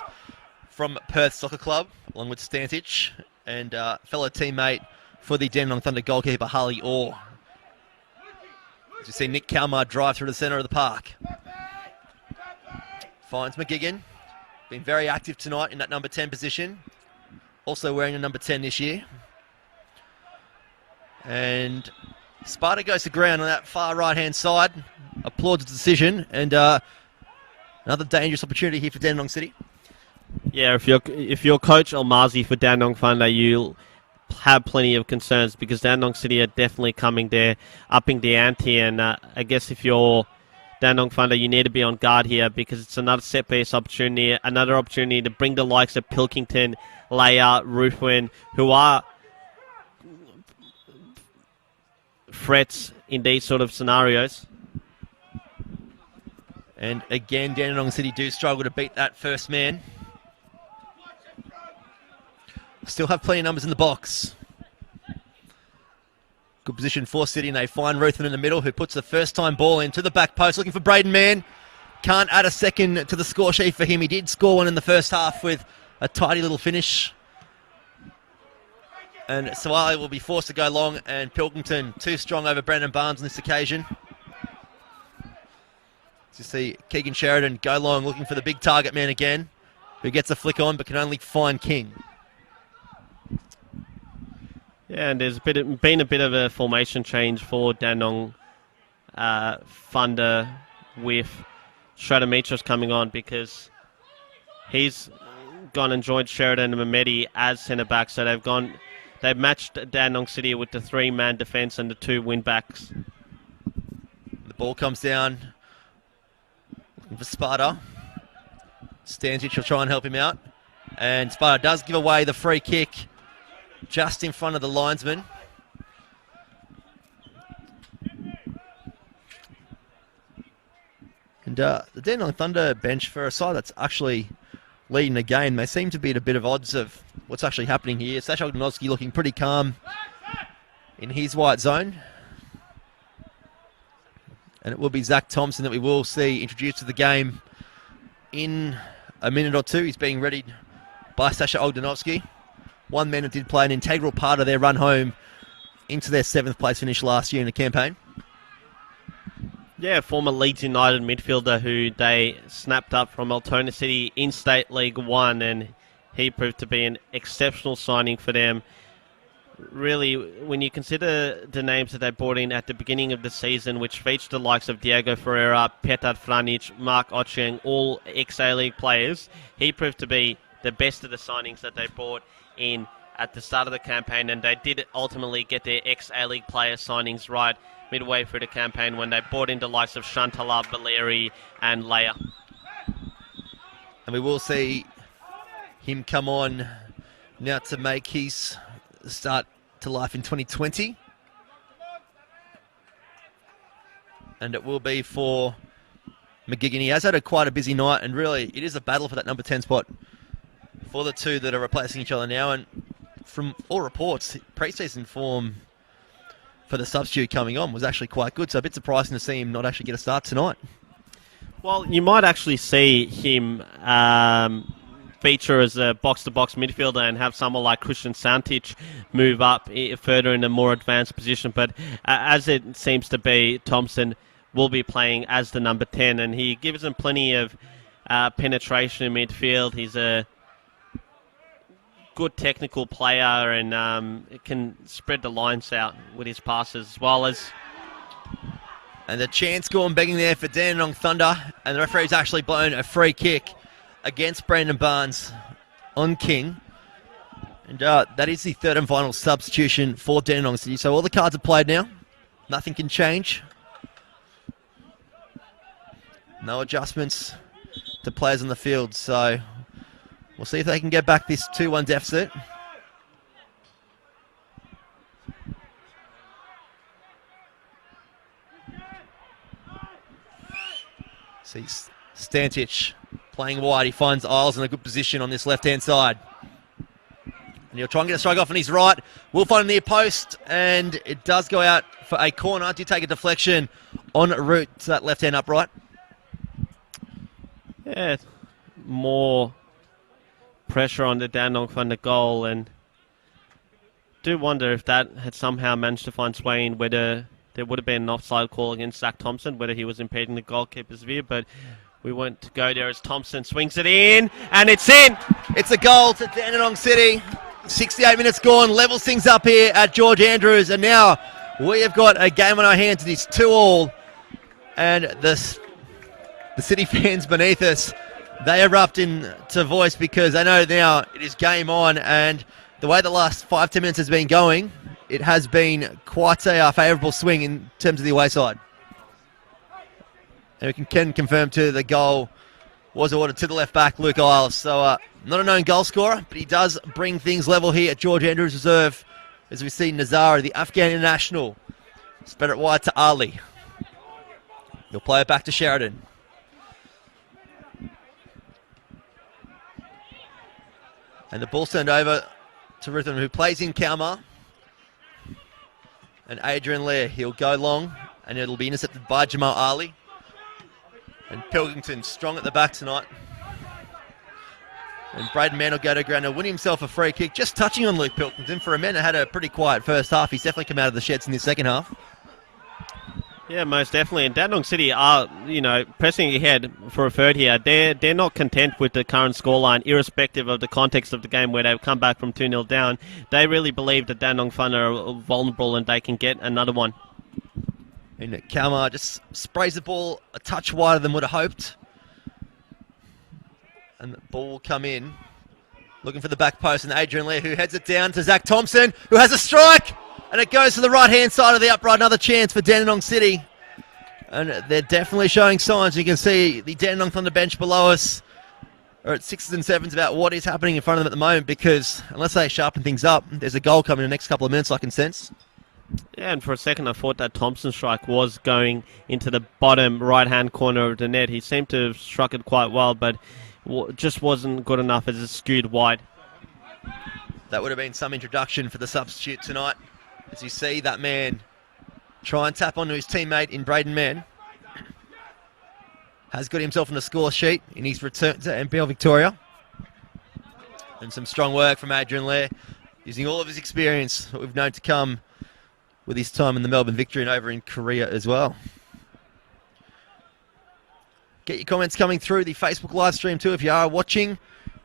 from Perth Soccer Club, along with Stantich, and fellow teammate for the Dandenong Thunder goalkeeper, Harley Orr. As you see Nick Kalmar drive through the centre of the park. Finds Mcguigan. Been very active tonight in that number 10 position. Also wearing a number 10 this year. And Sparta goes to ground on that far right-hand side. Applauds the decision. And another dangerous opportunity here for Dandenong City. Yeah, if you're Coach Almazi for Dandenong Thunder, you'll have plenty of concerns because Dandenong City are definitely coming there, upping the ante. And I guess if you're Dandenong Thunder, you need to be on guard here because it's another set-piece opportunity, another opportunity to bring the likes of Pilkington, Leia, Ruthwin, who are threats in these sort of scenarios. And again, Dandenong City do struggle to beat that first man. Still have plenty of numbers in the box. Good position for City, and they find Ruthven in the middle, who puts the first-time ball into the back post, looking for Braden Mann. can't add a second to the score sheet for him. He did score one in the first half with a tidy little finish. And Sawali will be forced to go long, and Pilkington too strong over Brandon Barnes on this occasion. You see Keegan Sheridan go long, looking for the big target man again, who gets a flick on but can only find King. Yeah, and there's been a bit of a formation change for Dandenong Thunder with Stratometros coming on, because he's gone and joined Sheridan and Mehmeti as centre back. So they've matched Dandenong City with the 3-man defence and the 2 wing backs. The ball comes down. Looking for Sparta. Stanzic will try and help him out. And Sparta does give away the free kick just in front of the linesman. And the Dandenong Thunder bench, for a side that's actually leading the game, they seem to be at a bit of odds of what's actually happening here. Sasha Ogdanovsky looking pretty calm in his white zone. And it will be Zach Thompson that we will see introduced to the game in a minute or two. He's being readied by Sasha Ogdanovsky. One man that did play an integral part of their run home into their 7th place finish last year in the campaign. Yeah, former Leeds United midfielder who they snapped up from Altona City in State League 1, and he proved to be an exceptional signing for them. Really, when you consider the names that they brought in at the beginning of the season, which featured the likes of Diego Ferreira, Petar Franic, Mark Ocheng, all ex-A-League players, he proved to be the best of the signings that they brought in at the start of the campaign, and they did ultimately get their ex-A-League player signings right midway through the campaign when they brought in the likes of Shantala, Valeri and Leia. And we will see him come on now to make his start to life in 2020. And it will be for Mcguigan. He has had quite a busy night, and really it is a battle for that number 10 spot for the two that are replacing each other now. And from all reports, pre-season form for the substitute coming on was actually quite good, so a bit surprising to see him not actually get a start tonight. Well, you might actually see him feature as a box-to-box midfielder and have someone like Christian Santic move up further in a more advanced position. But as it seems to be, Thompson will be playing as the number 10, and he gives them plenty of penetration in midfield. He's a good technical player and can spread the lines out with his passes as well as. And the chance gone begging there for Dandenong Thunder, and the referee's actually blown a free kick against Brandon Barnes on King. And that is the 3rd and final substitution for Dandenong City. So all the cards are played now. Nothing can change. No adjustments to players on the field. So we'll see if they can get back this 2-1 deficit. See Stantic playing wide. He finds Isles in a good position on this left-hand side. And he'll try and get a strike off on his right. Will find a near post, and it does go out for a corner. Did take a deflection en route to that left-hand upright. Yeah, more pressure on the Dandenong Thunder goal, and do wonder if that had somehow managed to find sway in, whether there would have been an offside call against Zach Thompson, whether he was impeding the goalkeeper's view, but we won't go there as Thompson swings it in, and it's in! It's a goal to Dandenong City. 68 minutes gone, levels things up here at George Andrews, and now we have got a game on our hands. It is 2-2, and the City fans beneath us, they erupt into voice because they know now it is game on, and the way the last 5-10 minutes has been going, it has been quite a favourable swing in terms of the away side. And we can confirm too the goal was awarded to the left back, Luke Isles. So not a known goal scorer, but he does bring things level here at George Andrews Reserve as we see Nazara, the Afghan international, spread it wide to Ali. He'll play it back to Sheridan. And the ball's turned over to Ruthven, who plays in Kalmar. And Adrian Lear, he'll go long, and it'll be intercepted by Jamal Ali. And Pilkington strong at the back tonight. And Braden Mann will go to ground and win himself a free kick. Just touching on Luke Pilkington. For a man that had a pretty quiet first half, he's definitely come out of the sheds in the second half. Yeah, most definitely. And Dandenong City are, pressing ahead for a third here. They're not content with the current scoreline, irrespective of the context of the game where they've come back from 2-0 down. They really believe that Dandenong Thunder are vulnerable and they can get another one. And Kalmar just sprays the ball a touch wider than would have hoped. And the ball will come in. Looking for the back post, and Adrian Lear, who heads it down to Zach Thompson, who has a strike! And it goes to the right-hand side of the upright. Another chance for Dandenong City. And they're definitely showing signs. You can see the Dandenong Thunder bench below us are at 6s and 7s about what is happening in front of them at the moment, because unless they sharpen things up, there's a goal coming in the next couple of minutes, I can sense. Yeah, and for a second I thought that Thompson strike was going into the bottom right-hand corner of the net. He seemed to have struck it quite well, but just wasn't good enough as it skewed wide. That would have been some introduction for the substitute tonight. As you see that man try and tap onto his teammate in Braden Mann. Has got himself on the score sheet in his return to NPL Victoria. And some strong work from Adrian Lear, using all of his experience that we've known to come with his time in the Melbourne Victory and over in Korea as well. Get your comments coming through the Facebook live stream too if you are watching.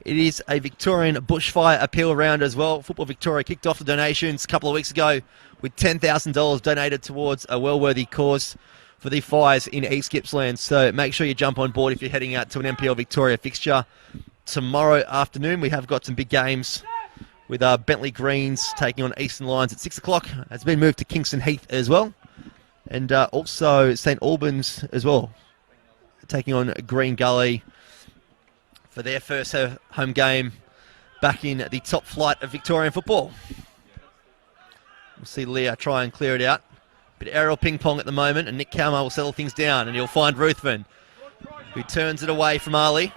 It is a Victorian bushfire appeal round as well. Football Victoria kicked off the donations a couple of weeks ago with $10,000 donated towards a well-worthy cause for the fires in East Gippsland. So make sure you jump on board if you're heading out to an NPL Victoria fixture tomorrow afternoon. We have got some big games with Bentley Greens taking on Eastern Lions at 6 o'clock. It's been moved to Kingston Heath as well. And also St Albans as well, taking on Green Gully for their first home game back in the top flight of Victorian football. We'll see Leah try and clear it out. Bit of aerial ping pong at the moment, and Nick Kalmar will settle things down, and he'll find Ruthven, who turns it away from Ali,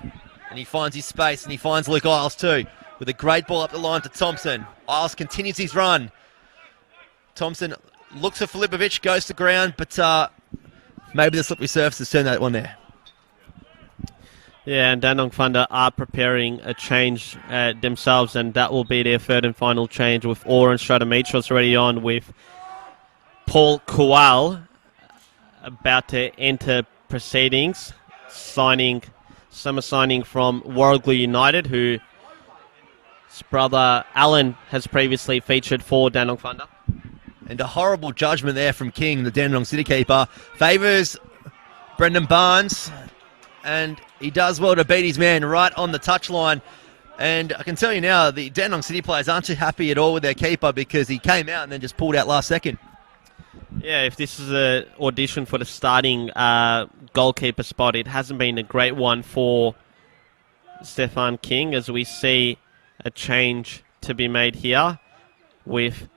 and he finds his space, and he finds Luke Isles too, with a great ball up the line to Thompson. Isles continues his run. Thompson looks for Filipovic, goes to ground, but maybe the slippery surface has turned that one there. Yeah, and Dandenong Thunder are preparing a change themselves, and that will be their third and final change with Oren Stratomitros already on, with Paul Kowal about to enter proceedings, summer signing from Warragul United, whose brother Alan has previously featured for Dandenong Thunder. And a horrible judgment there from King, the Dandenong City keeper. Favours Brendan Barnes, and he does well to beat his man right on the touchline. And I can tell you now, the Dandenong City players aren't too happy at all with their keeper, because he came out and then just pulled out last second. Yeah, if this is an audition for the starting goalkeeper spot, it hasn't been a great one for Stefan King, as we see a change to be made here with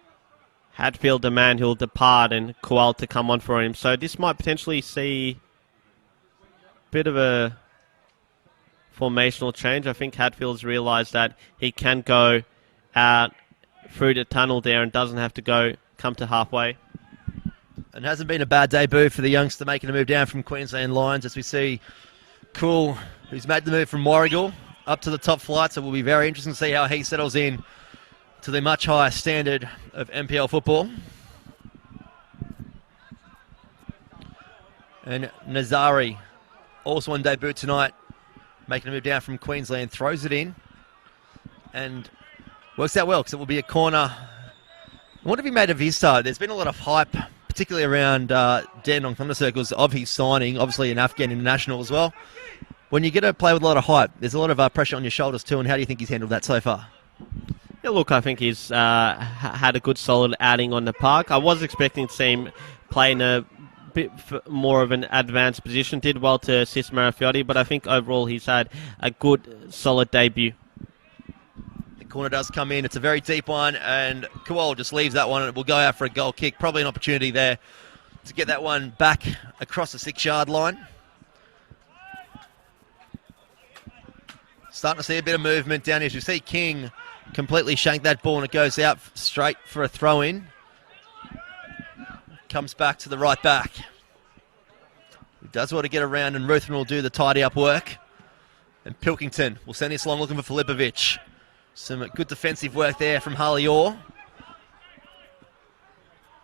Hadfield, the man who'll depart, and Kowal to come on for him. So this might potentially see a bit of a formational change. I think Hadfield's realised that he can go out through the tunnel there and doesn't have to come to halfway. And hasn't been a bad debut for the youngster making a move down from Queensland Lions, as we see Cool, who's made the move from Warragul up to the top flight. So it will be very interesting to see how he settles in to the much higher standard of NPL football. And Nazari, also on debut tonight, making a move down from Queensland, throws it in and works out well, because it will be a corner. What have he made of his side? There's been a lot of hype, particularly around Dandenong Thunder circles, of his signing, obviously an Afghan international as well. When you get to play with a lot of hype, there's a lot of pressure on your shoulders too, and how do you think he's handled that so far? Yeah, look, I think he's had a good, solid outing on the park. I was expecting to see him play in a bit more of an advanced position. Did well to assist Marafiotti, but I think overall he's had a good, solid debut. The corner does come in. It's a very deep one, and Kowal just leaves that one, and it will go out for a goal kick. Probably an opportunity there to get that one back across the 6-yard line. Starting to see a bit of movement down here. As you see King completely shank that ball, and it goes out straight for a throw-in. Comes back to the right back. Does well to get around, and Ruthven will do the tidy-up work. And Pilkington will send this long looking for Filipovic. Some good defensive work there from Harley Orr.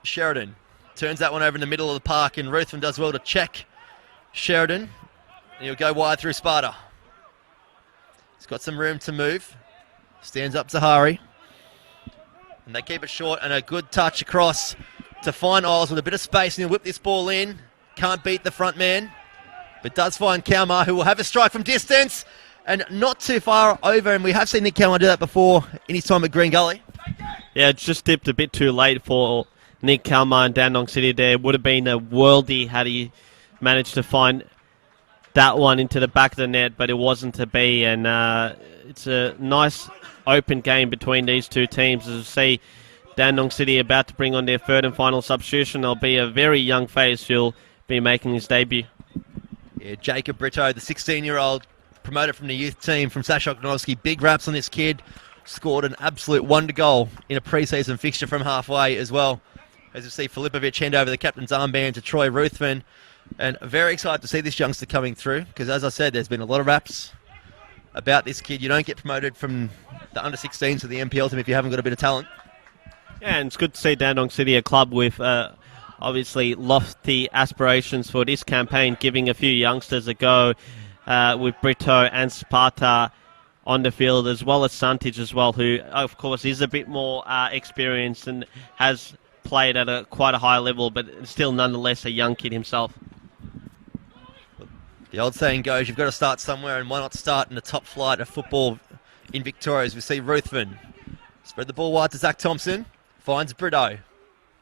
Sheridan turns that one over in the middle of the park, and Ruthven does well to check Sheridan. And he'll go wide through Sparta. He's got some room to move. Stands up Zahari. And they keep it short, and a good touch across to find Isles with a bit of space, and he'll whip this ball in. Can't beat the front man, but does find Kalmar, who will have a strike from distance and not too far over. And we have seen Nick Kalmar do that before in his time at Green Gully. Yeah, it's just dipped a bit too late for Nick Kalmar and Dandenong City there. Would have been a worldie had he managed to find that one into the back of the net, but it wasn't to be. And it's a nice open game between these two teams. As you see, Dandenong City about to bring on their third and final substitution. There'll be a very young face who'll be making his debut. Yeah, Jacob Brito, the 16-year-old, promoted from the youth team from Sashok Nonovsky. Big raps on this kid. Scored an absolute wonder goal in a pre-season fixture from halfway as well. As you see, Filipovic hand over the captain's armband to Troy Ruthven. And very excited to see this youngster coming through, because as I said, there's been a lot of raps about this kid. You don't get promoted from the under-16s to the NPL team if you haven't got a bit of talent. Yeah, and it's good to see Dandenong City, a club with obviously lofty aspirations for this campaign, giving a few youngsters a go with Brito and Sparta on the field, as well as Santic as well, who, of course, is a bit more experienced and has played at quite a high level, but still nonetheless a young kid himself. The old saying goes, you've got to start somewhere, and why not start in the top flight of football in Victoria? As we see Ruthven spread the ball wide to Zach Thompson, finds Brito,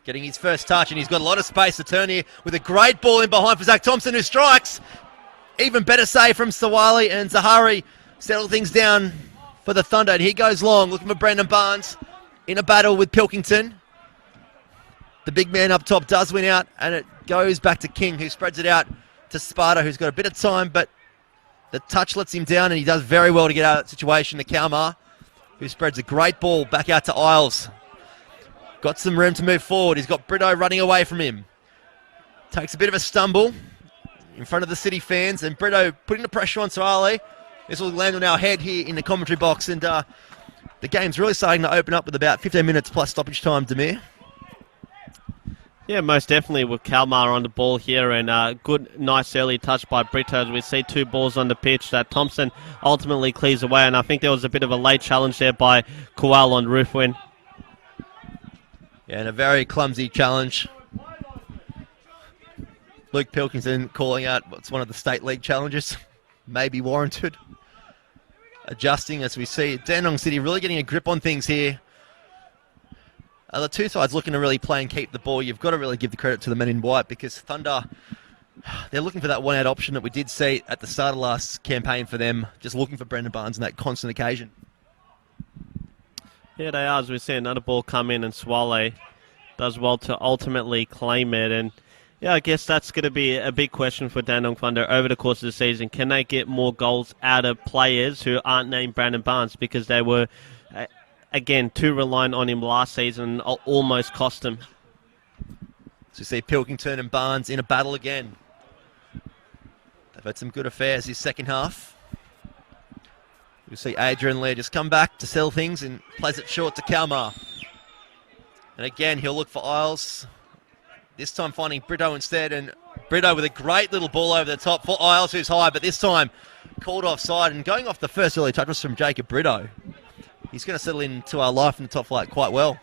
getting his first touch, and he's got a lot of space to turn here with a great ball in behind for Zach Thompson, who strikes. Even better save from Sawali, and Zahari settle things down for the Thunder. And he goes long, looking for Brendan Barnes in a battle with Pilkington. The big man up top does win out, and it goes back to King, who spreads it out to Sparta, who's got a bit of time, but the touch lets him down, and he does very well to get out of that situation to Kalmar, who spreads a great ball back out to Isles. Got some room to move forward. He's got Brito running away from him. Takes a bit of a stumble in front of the City fans, and Brito putting the pressure on Sawali. This will land on our head here in the commentary box, and the game's really starting to open up with about 15 minutes plus stoppage time, Demir. Yeah, most definitely with Kalmar on the ball here, and good, nice early touch by Brito. As we see two balls on the pitch that Thompson ultimately clears away, and I think there was a bit of a late challenge there by Kowal on Ruthven. Yeah, and a very clumsy challenge. Luke Pilkington calling out what's one of the State League challenges. Maybe warranted. Adjusting as we see Dandenong City really getting a grip on things here. The two sides looking to really play and keep the ball. You've got to really give the credit to the men in white, because Thunder, they're looking for that one-out option that we did see at the start of last campaign for them, just looking for Brendan Barnes on that constant occasion. Yeah, they are. As we see another ball come in, and Swale does well to ultimately claim it. And yeah, I guess that's going to be a big question for Dandenong Thunder over the course of the season. Can they get more goals out of players who aren't named Brandon Barnes, because they were, again, too reliant on him last season, almost cost him. So you see Pilkington and Barnes in a battle again. They've had some good affairs this second half. You'll see Adrian Lear just come back to sell things and plays it short to Kalmar. And again, he'll look for Isles. This time finding Brito instead, and Brito with a great little ball over the top for Isles, who's high, but this time called offside, and going off the first early touch was from Jacob Brito. He's going to settle into our life in the top flight quite well.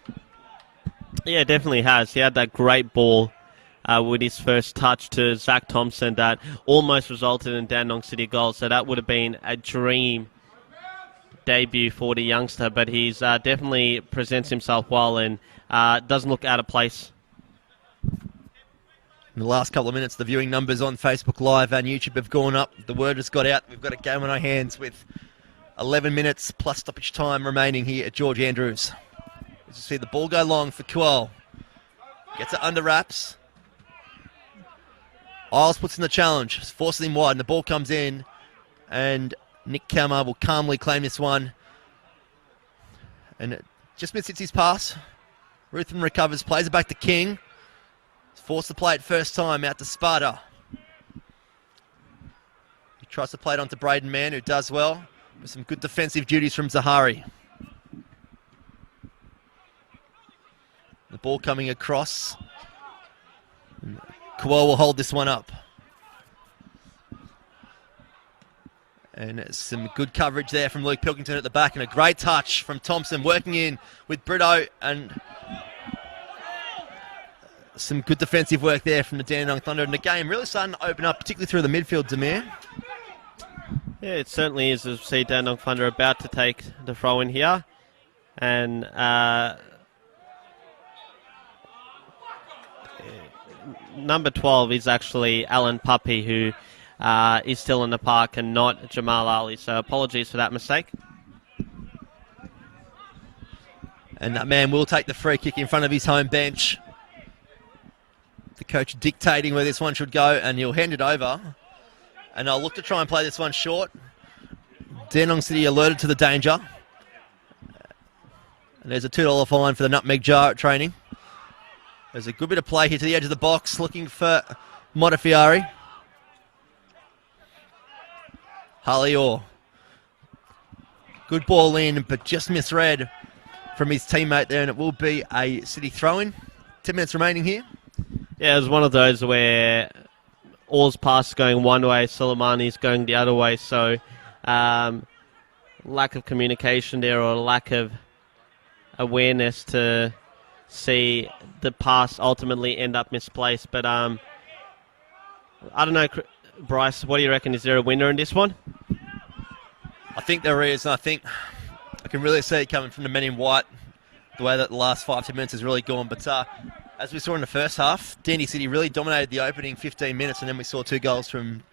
Yeah, definitely has. He had that great ball with his first touch to Zach Thompson that almost resulted in Dandenong City goal. So that would have been a dream debut for the youngster, but he's definitely presents himself well and doesn't look out of place. In the last couple of minutes, the viewing numbers on Facebook Live and YouTube have gone up. The word has got out. We've got a game on our hands with 11 minutes plus stoppage time remaining here at George Andrews. As you see the ball go long for Kual. Gets it under wraps. Isles puts in the challenge, forces him wide, and the ball comes in, and Nick Kalmar will calmly claim this one. And it just misses his pass. Ruthven recovers, plays it back to King. Forced to play it first time out to Sparta. Tries to play it onto Braden Mann, who does well, with some good defensive duties from Zahari. The ball coming across. Kowal will hold this one up. And some good coverage there from Luke Pilkington at the back, and a great touch from Thompson, working in with Brito, and some good defensive work there from the Dandenong Thunder. And the game really starting to open up, particularly through the midfield, Demir. Yeah, it certainly is. As we see Dandenong Thunder about to take the throw in here. And number 12 is actually Alan Puppy, who is still in the park and not Jamal Ali. So apologies for that mistake. And that man will take the free kick in front of his home bench. The coach dictating where this one should go, and he'll hand it over. And I'll look to try and play this one short. Dandenong City alerted to the danger. And there's a $2 fine for the nutmeg jar at training. There's a good bit of play here to the edge of the box, looking for Modafiari. Harley Orr. Good ball in, but just misread from his teammate there, and it will be a City throw-in. 10 minutes remaining here. Yeah, it was one of those where Orr's pass is going one way, Soleimani's going the other way, so lack of communication there, or lack of awareness to see the pass ultimately end up misplaced. But I don't know, Bryce, what do you reckon? Is there a winner in this one? I think there is, and I think I can really see it coming from the men in white, the way that the last 5-10 minutes has really gone. But as we saw in the first half, Dandy City really dominated the opening 15 minutes, and then we saw 2 goals from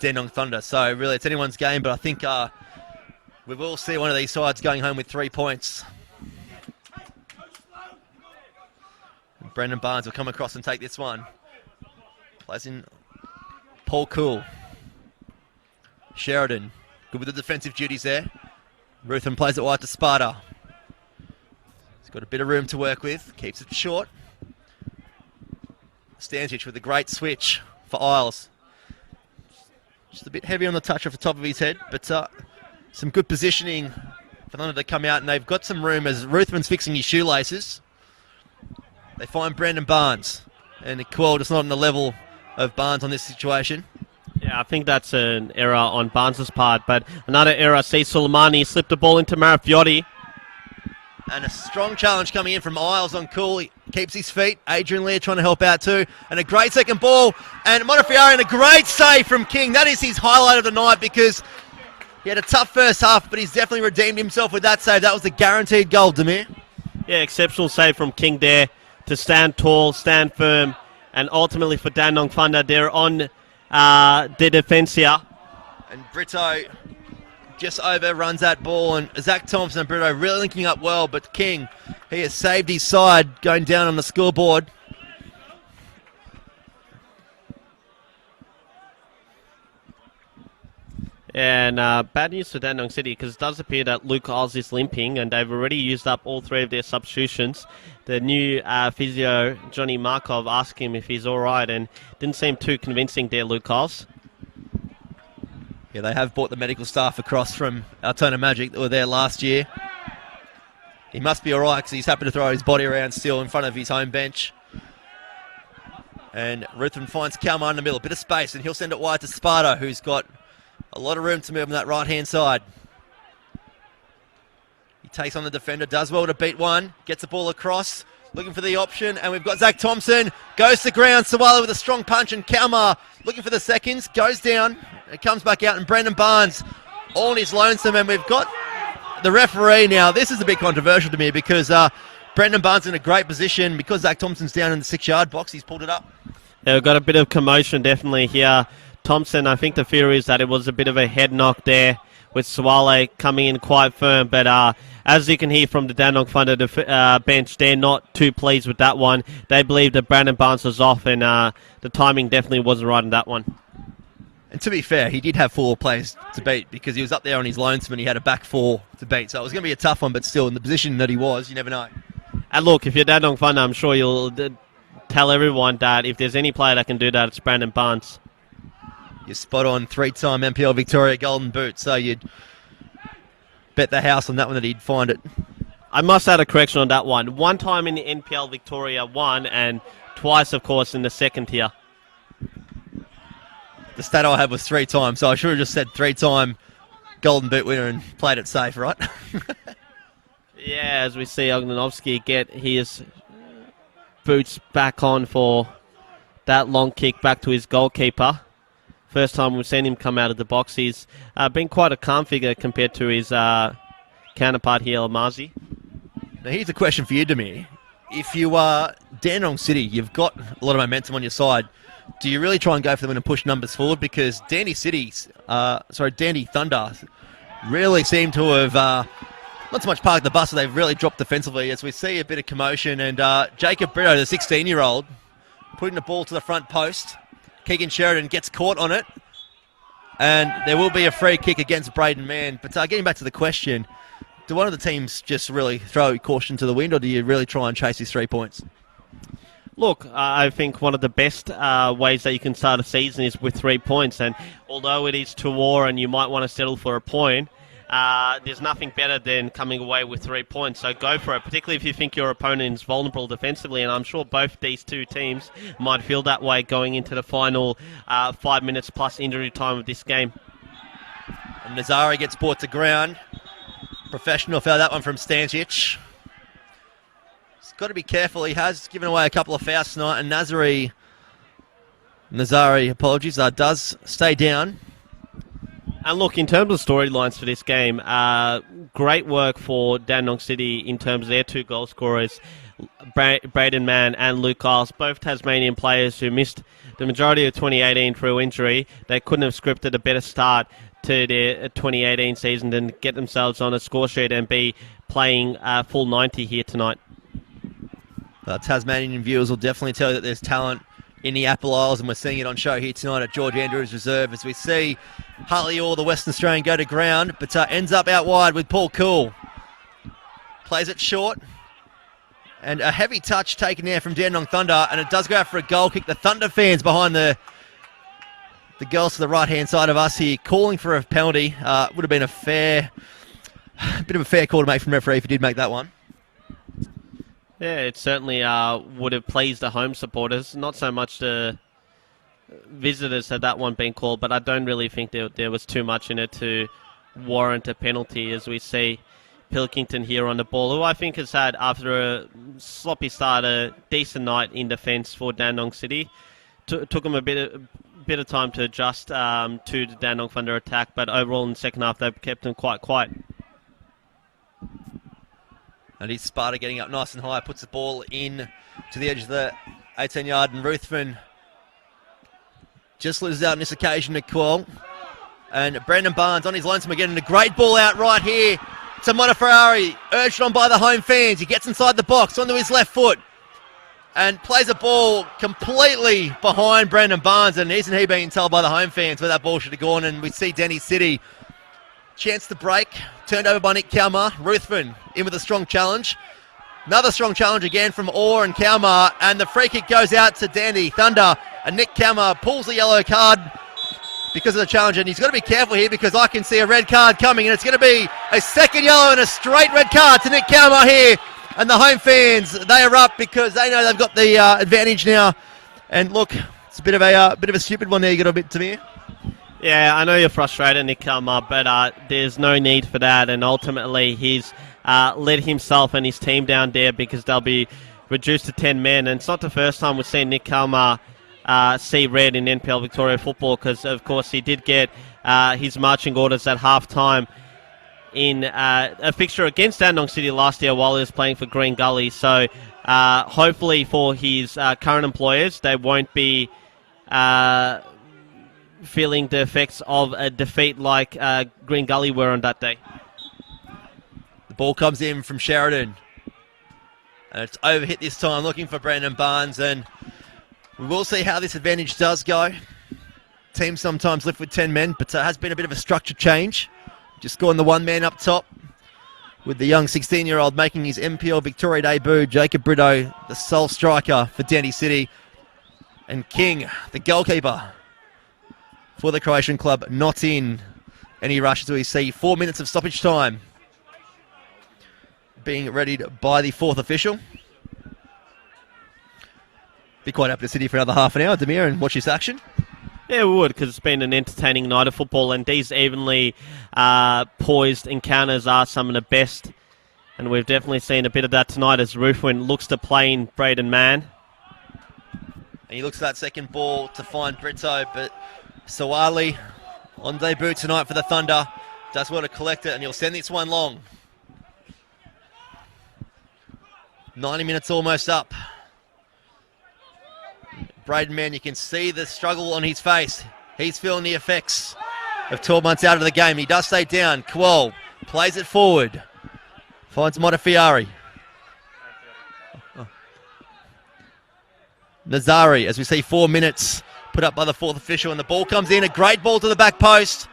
Dandenong Thunder. So really, it's anyone's game, but I think we will see one of these sides going home with 3 points. Brendan Barnes will come across and take this one. Plays in Paul Cool. Sheridan, good with the defensive duties there. Ruthven plays it wide to Sparta. He's got a bit of room to work with. Keeps it short. Stanzic with a great switch for Isles. Just a bit heavy on the touch off the top of his head, but some good positioning for them to come out, and they've got some room as Ruthven's fixing his shoelaces. They find Brandon Barnes, and Quell just not on the level of Barnes on this situation. Yeah, I think that's an error on Barnes' part, but another error. See Soleimani slipped the ball into Marafiotti. And a strong challenge coming in from Isles on Cool. He keeps his feet. Adrian Lear trying to help out too. And a great second ball. And Modafiari, and a great save from King. That is his highlight of the night, because he had a tough first half, but he's definitely redeemed himself with that save. That was the guaranteed goal, Demir. Yeah, exceptional save from King there to stand tall, stand firm, and ultimately for Dandenong Thunder, they're on the defence here. And Brito just overruns that ball, and Zach Thompson and Brito really linking up well, but King, he has saved his side going down on the scoreboard. And bad news for Dandenong City, because it does appear that Luke Isles is limping, and they've already used up all 3 of their substitutions. The new physio, Johnny Markov, asked him if he's all right, and didn't seem too convincing there, Luke Isles. Yeah, they have brought the medical staff across from Altona Magic that were there last year. He must be all right, because he's happy to throw his body around still in front of his home bench. And Ruthven finds Kalmar in the middle, a bit of space, and he'll send it wide to Sparta, who's got a lot of room to move on that right-hand side. He takes on the defender, does well to beat one, gets the ball across, looking for the option, and we've got Zach Thompson, goes to ground, Sawala with a strong punch, and Kalmar looking for the seconds, goes down, and comes back out, and Brandon Barnes all on his lonesome, and we've got the referee now. This is a bit controversial to me, because Brandon Barnes in a great position, because Zach Thompson's down in the 6-yard box, he's pulled it up. Yeah, we've got a bit of commotion definitely here. Thompson, I think the fear is that it was a bit of a head knock there, with Swale coming in quite firm. But as you can hear from the Dandenong Thunder bench, they're not too pleased with that one. They believe that Brandon Barnes was off, and the timing definitely wasn't right in that one. And to be fair, he did have 4 players to beat, because he was up there on his lonesome and he had a back 4 to beat. So it was going to be a tough one, but still, in the position that he was, you never know. And look, if you're Dandenong Thunder, I'm sure you'll tell everyone that if there's any player that can do that, it's Brandon Barnes. You're spot on, 3-time NPL Victoria Golden Boot, so you'd bet the house on that one that he'd find it. I must add a correction on that one. One time in the NPL Victoria 1 and twice, of course, in the second tier. The stat I had was 3 times, so I should have just said 3-time Golden Boot winner and played it safe, right? Yeah, as we see Ognanovsky get his boots back on for that long kick back to his goalkeeper. First time we've seen him come out of the box. He's been quite a calm figure compared to his counterpart here, Amazi. Now here's a question for you, Demir. If you are Dandenong City, you've got a lot of momentum on your side. Do you really try and go for them and push numbers forward? Because Dandy Thunder really seem to have not so much parked the bus, but they've really dropped defensively as we see a bit of commotion. And Jacob Brito, the 16-year-old, putting the ball to the front post. Keegan Sheridan gets caught on it. And there will be a free kick against Braden Mann. But getting back to the question, do one of the teams just really throw caution to the wind, or do you really try and chase these 3 points? Look, I think one of the best ways that you can start a season is with 3 points. And although it is 2-2 and you might want to settle for a point, there's nothing better than coming away with 3 points. So go for it, particularly if you think your opponent is vulnerable defensively. And I'm sure both these two teams might feel that way going into the final 5 minutes plus injury time of this game. And Nazari gets brought to ground. Professional foul, that one from Stančić. Got to be careful. He has given away a couple of fouls tonight, and Nazari, does stay down. And look, in terms of storylines for this game, great work for Dandenong City in terms of their 2 goal scorers, Braden Mann and Luke Giles, both Tasmanian players who missed the majority of 2018 through injury. They couldn't have scripted a better start to their 2018 season than get themselves on a score sheet and be playing full 90 here tonight. Tasmanian viewers will definitely tell you that there's talent in the Apple Isles, and we're seeing it on show here tonight at George Andrews Reserve as we see Hartley Orr, the Western Australian, go to ground, but ends up out wide with Paul Cool. Plays it short, and a heavy touch taken there from Dandenong Thunder, and it does go out for a goal kick. The Thunder fans behind the girls to the right-hand side of us here calling for a penalty. Would have been a bit of a fair call to make from referee if he did make that one. Yeah, it certainly would have pleased the home supporters. Not so much the visitors had that one been called, but I don't really think there was too much in it to warrant a penalty, as we see Pilkington here on the ball, who I think has had, after a sloppy start, a decent night in defence for Dandenong City. Took them a bit of time to adjust to the Dandenong Thunder attack, but overall in the second half they've kept them quite quiet. And he's Sparta getting up nice and high, puts the ball in to the edge of the 18-yard, and Ruthven just loses out on this occasion to Quell. And Brandon Barnes on his lonesome again, and a great ball out right here to Modaferrari, urged on by the home fans. He gets inside the box onto his left foot and plays a ball completely behind Brandon Barnes, and isn't he being told by the home fans where that ball should have gone? And we see Denny City chance to break, turned over by Nick Kalmar. Ruthven in with a strong challenge. Another strong challenge again from Orr and Kalmar, and the free kick goes out to Dandy Thunder, and Nick Kalmar pulls the yellow card because of the challenge, and he's got to be careful here because I can see a red card coming, and it's going to be a second yellow and a straight red card to Nick Kalmar here, and the home fans, they are up because they know they've got the advantage now. And look, it's a bit of a stupid one there. You got a bit to me. Yeah, I know you're frustrated, Nick Kalmar, but there's no need for that. And ultimately, he's let himself and his team down there because they'll be reduced to 10 men. And it's not the first time we've seen Nick Kalmar see red in NPL Victoria football because, of course, he did get his marching orders at half-time in a fixture against Dandenong City last year while he was playing for Green Gully. So hopefully for his current employers, they won't be feeling the effects of a defeat like Green Gully were on that day. The ball comes in from Sheridan, and it's overhit this time, looking for Brandon Barnes, and we will see how this advantage does go. Teams sometimes lift with 10 men, but it has been a bit of a structure change. Just scoring the one man up top with the young 16-year-old making his NPL Victoria debut, Jacob Brito, the sole striker for Dandy City, and King, the goalkeeper, for the Croatian club, not in any rush as we see 4 minutes of stoppage time being readied by the fourth official. Be quite happy to sit here for another half an hour, Demir, and watch this action. Yeah, we would, because it's been an entertaining night of football, and these evenly poised encounters are some of the best. And we've definitely seen a bit of that tonight as Ruthven looks to play in Braden Mann. And he looks for that second ball to find Brito, but Sawali on debut tonight for the Thunder does well to collect it, and he'll send this one long. 90 minutes almost up. Braden Mann, you can see the struggle on his face. He's feeling the effects of 12 months out of the game. He does stay down. Kuol plays it forward. Finds Modafiari. Nazari, as we see 4 minutes put up by the fourth official, and the ball comes in. A great ball to the back post.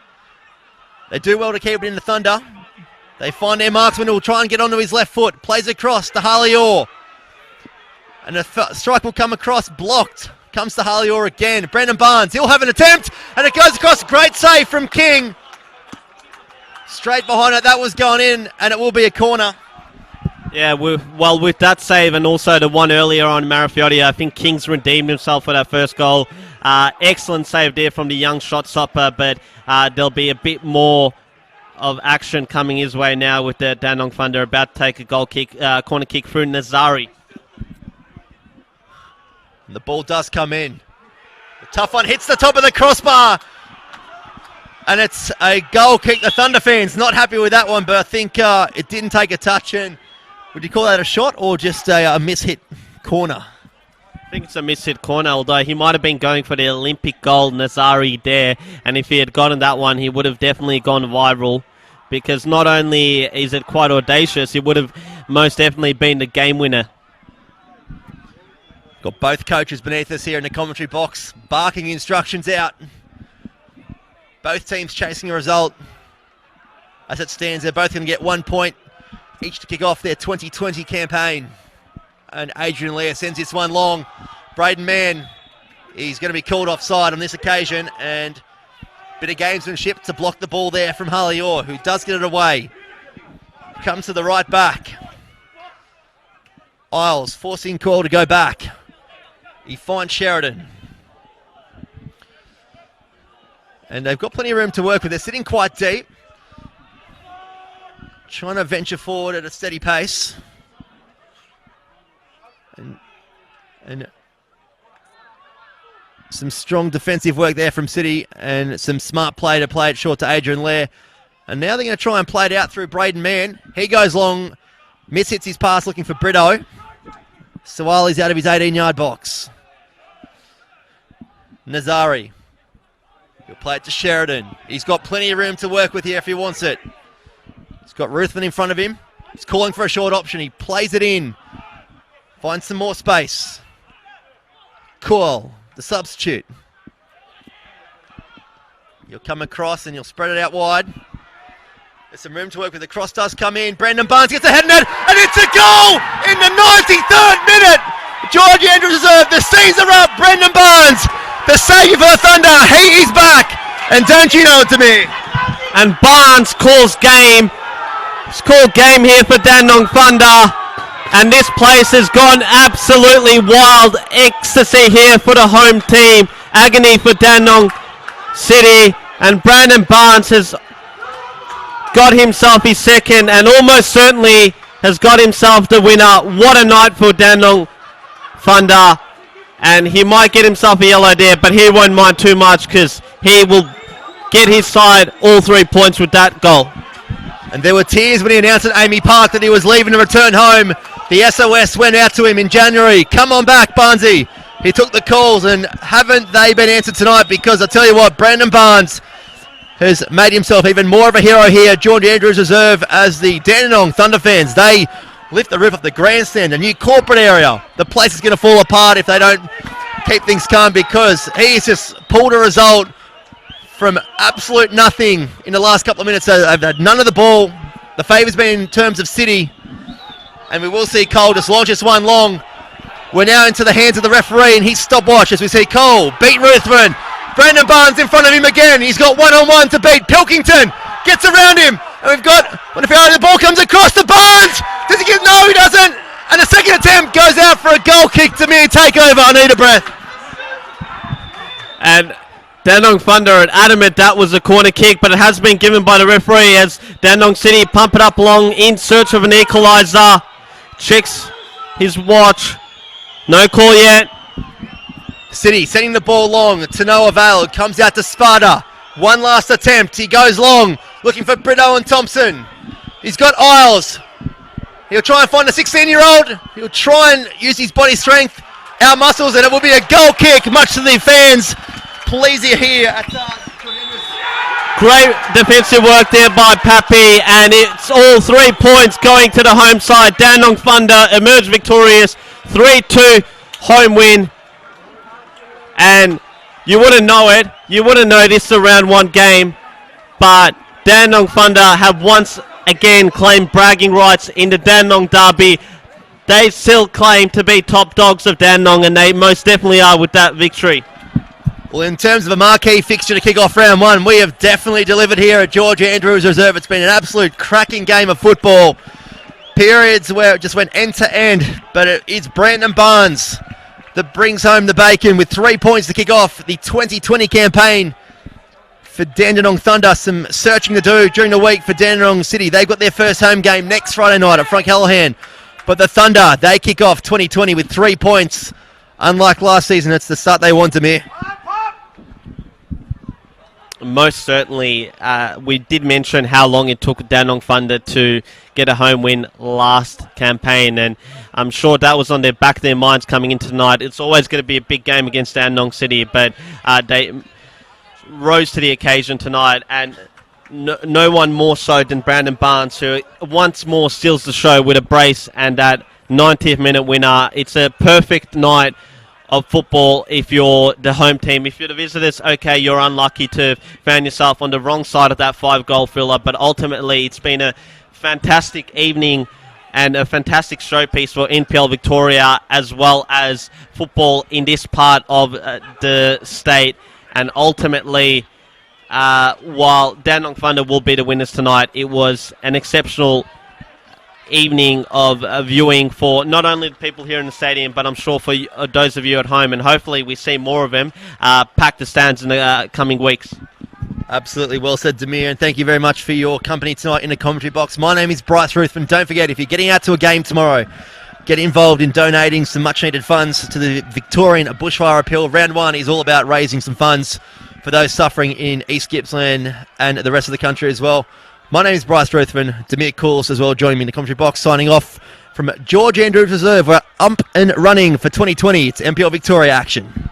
They do well to keep it in the Thunder. They find their marksman who will try and get onto his left foot. Plays across to Harley-Orr. And a strike will come across, blocked. Comes to Harley-Orr again. Brendan Barnes, he'll have an attempt, and it goes across. Great save from King. Straight behind it, that was going in, and it will be a corner. Yeah, with that save and also the one earlier on Marafiotti, I think King's redeemed himself for that first goal. Excellent save there from the young shot stopper, but there'll be a bit more of action coming his way now with the Dandenong Thunder about to take a corner kick through Nazari. And the ball does come in. The tough one hits the top of the crossbar. And it's a goal kick. The Thunder fans not happy with that one, but I think it didn't take a touch. And would you call that a shot or just a miss-hit corner? I think it's a miss-hit corner, although he might have been going for the Olympic goal, Nazari, there. And if he had gotten that one, he would have definitely gone viral. Because not only is it quite audacious, it would have most definitely been the game winner. Got both coaches beneath us here in the commentary box, barking instructions out. Both teams chasing a result. As it stands, they're both going to get 1 point each to kick off their 2020 campaign. And Adrian Lear sends this one long. Braden Mann, he's going to be called offside on this occasion, and a bit of gamesmanship to block the ball there from Harley-Orr, who does get it away. Comes to the right back. Isles forcing Coyle to go back. He finds Sheridan. And they've got plenty of room to work with. They're sitting quite deep. Trying to venture forward at a steady pace. And some strong defensive work there from City and some smart play to play it short to Adrian Lear. And now they're going to try and play it out through Braden Mann. He goes long, mishits his pass looking for Brito. Sawali's out of his 18-yard box. Nazari. He'll play it to Sheridan. He's got plenty of room to work with here if he wants it. He's got Ruthven in front of him. He's calling for a short option. He plays it in. Finds some more space. Cool, the substitute. You'll come across and you'll spread it out wide. There's some room to work with. The cross does come in. Brendan Barnes gets a head net, and it's a goal in the 93rd minute. George Andrews Reserve, the C's are up. Brendan Barnes, the saviour for the Thunder. He is back. And don't you know it to me? And Barnes calls game. It's called game here for Dandenong Thunder. And this place has gone absolutely wild. Ecstasy here for the home team. Agony for Dandenong City. And Brandon Barnes has got himself his second and almost certainly has got himself the winner. What a night for Dandenong Thunder. And he might get himself a yellow there, but he won't mind too much because he will get his side all 3 points with that goal. And there were tears when he announced at Amy Park that he was leaving to return home. The SOS went out to him in January. Come on back, Barnesy. He took the calls, and haven't they been answered tonight? Because I tell you what, Brandon Barnes has made himself even more of a hero here. George Andrews Reserve, as the Dandenong Thunder fans, they lift the roof of the grandstand, a new corporate area. The place is going to fall apart if they don't keep things calm, because he's just pulled a result from absolute nothing in the last couple of minutes. So they've had none of the ball. The favour's been in terms of City. And we will see Cole just launch this one long. We're now into the hands of the referee and his stopwatch as we see Cole beat Ruthven. Brandon Barnes in front of him again. He's got one-on-one to beat. Pilkington gets around him. And we've got, the ball comes across to Barnes. Does he get, no he doesn't. And the second attempt goes out for a goal kick to me. Takeover, I need a breath. And Dandenong Thunder are adamant that was a corner kick, but it has been given by the referee as Dandenong City pump it up along in search of an equaliser. Checks his watch. No call yet. City sending the ball long to no avail. It comes out to Sparta. One last attempt. He goes long, looking for Brito and Thompson. He's got Isles. He'll try and find a 16-year-old. He'll try and use his body strength, our muscles, and it will be a goal kick, much to the fans' pleasure here at Great defensive work there by Pappy, and it's all 3 points going to the home side. Dandenong Thunder emerge victorious, 3-2 home win. And you wouldn't know it, you wouldn't know this is a round one game, but Dandenong Thunder have once again claimed bragging rights in the Dandenong Derby. They still claim to be top dogs of Dandenong, and they most definitely are with that victory. Well, in terms of a marquee fixture to kick off round one, we have definitely delivered here at George Andrews Reserve. It's been an absolute cracking game of football. Periods where it just went end to end, but it is Brandon Barnes that brings home the bacon with 3 points to kick off the 2020 campaign for Dandenong Thunder. Some searching to do during the week for Dandenong City. They've got their first home game next Friday night at Frank Hallahan. But the Thunder, they kick off 2020 with 3 points. Unlike last season, it's the start they want, Demir. Most certainly. We did mention how long it took Dandenong Thunder to get a home win last campaign, and I'm sure that was on their back of their minds coming into tonight. It's always going to be a big game against Dandenong City, but they rose to the occasion tonight, and no one more so than Brandon Barnes, who once more steals the show with a brace and that 90th minute winner. It's a perfect night of football if you're the home team. If you're the visitors, okay, you're unlucky to found yourself on the wrong side of that 5-goal thriller, but ultimately it's been a fantastic evening and a fantastic showpiece for NPL Victoria as well as football in this part of the state. And ultimately, while Dandenong Thunder will be the winners tonight, it was an exceptional evening of viewing for not only the people here in the stadium, but I'm sure for those of you at home, and hopefully we see more of them pack the stands in the coming weeks. Absolutely well said, Demir, and thank you very much for your company tonight in the commentary box. My name is Bryce Ruthven. Don't forget, if you're getting out to a game tomorrow, get involved in donating some much-needed funds to the Victorian Bushfire Appeal. Round one is all about raising some funds for those suffering in East Gippsland and the rest of the country as well. My name is Bryce Ruthven. Demir Coulis as well joining me in the commentary box, signing off from George Andrews Reserve. We're up and running for 2020. It's NPL Victoria action.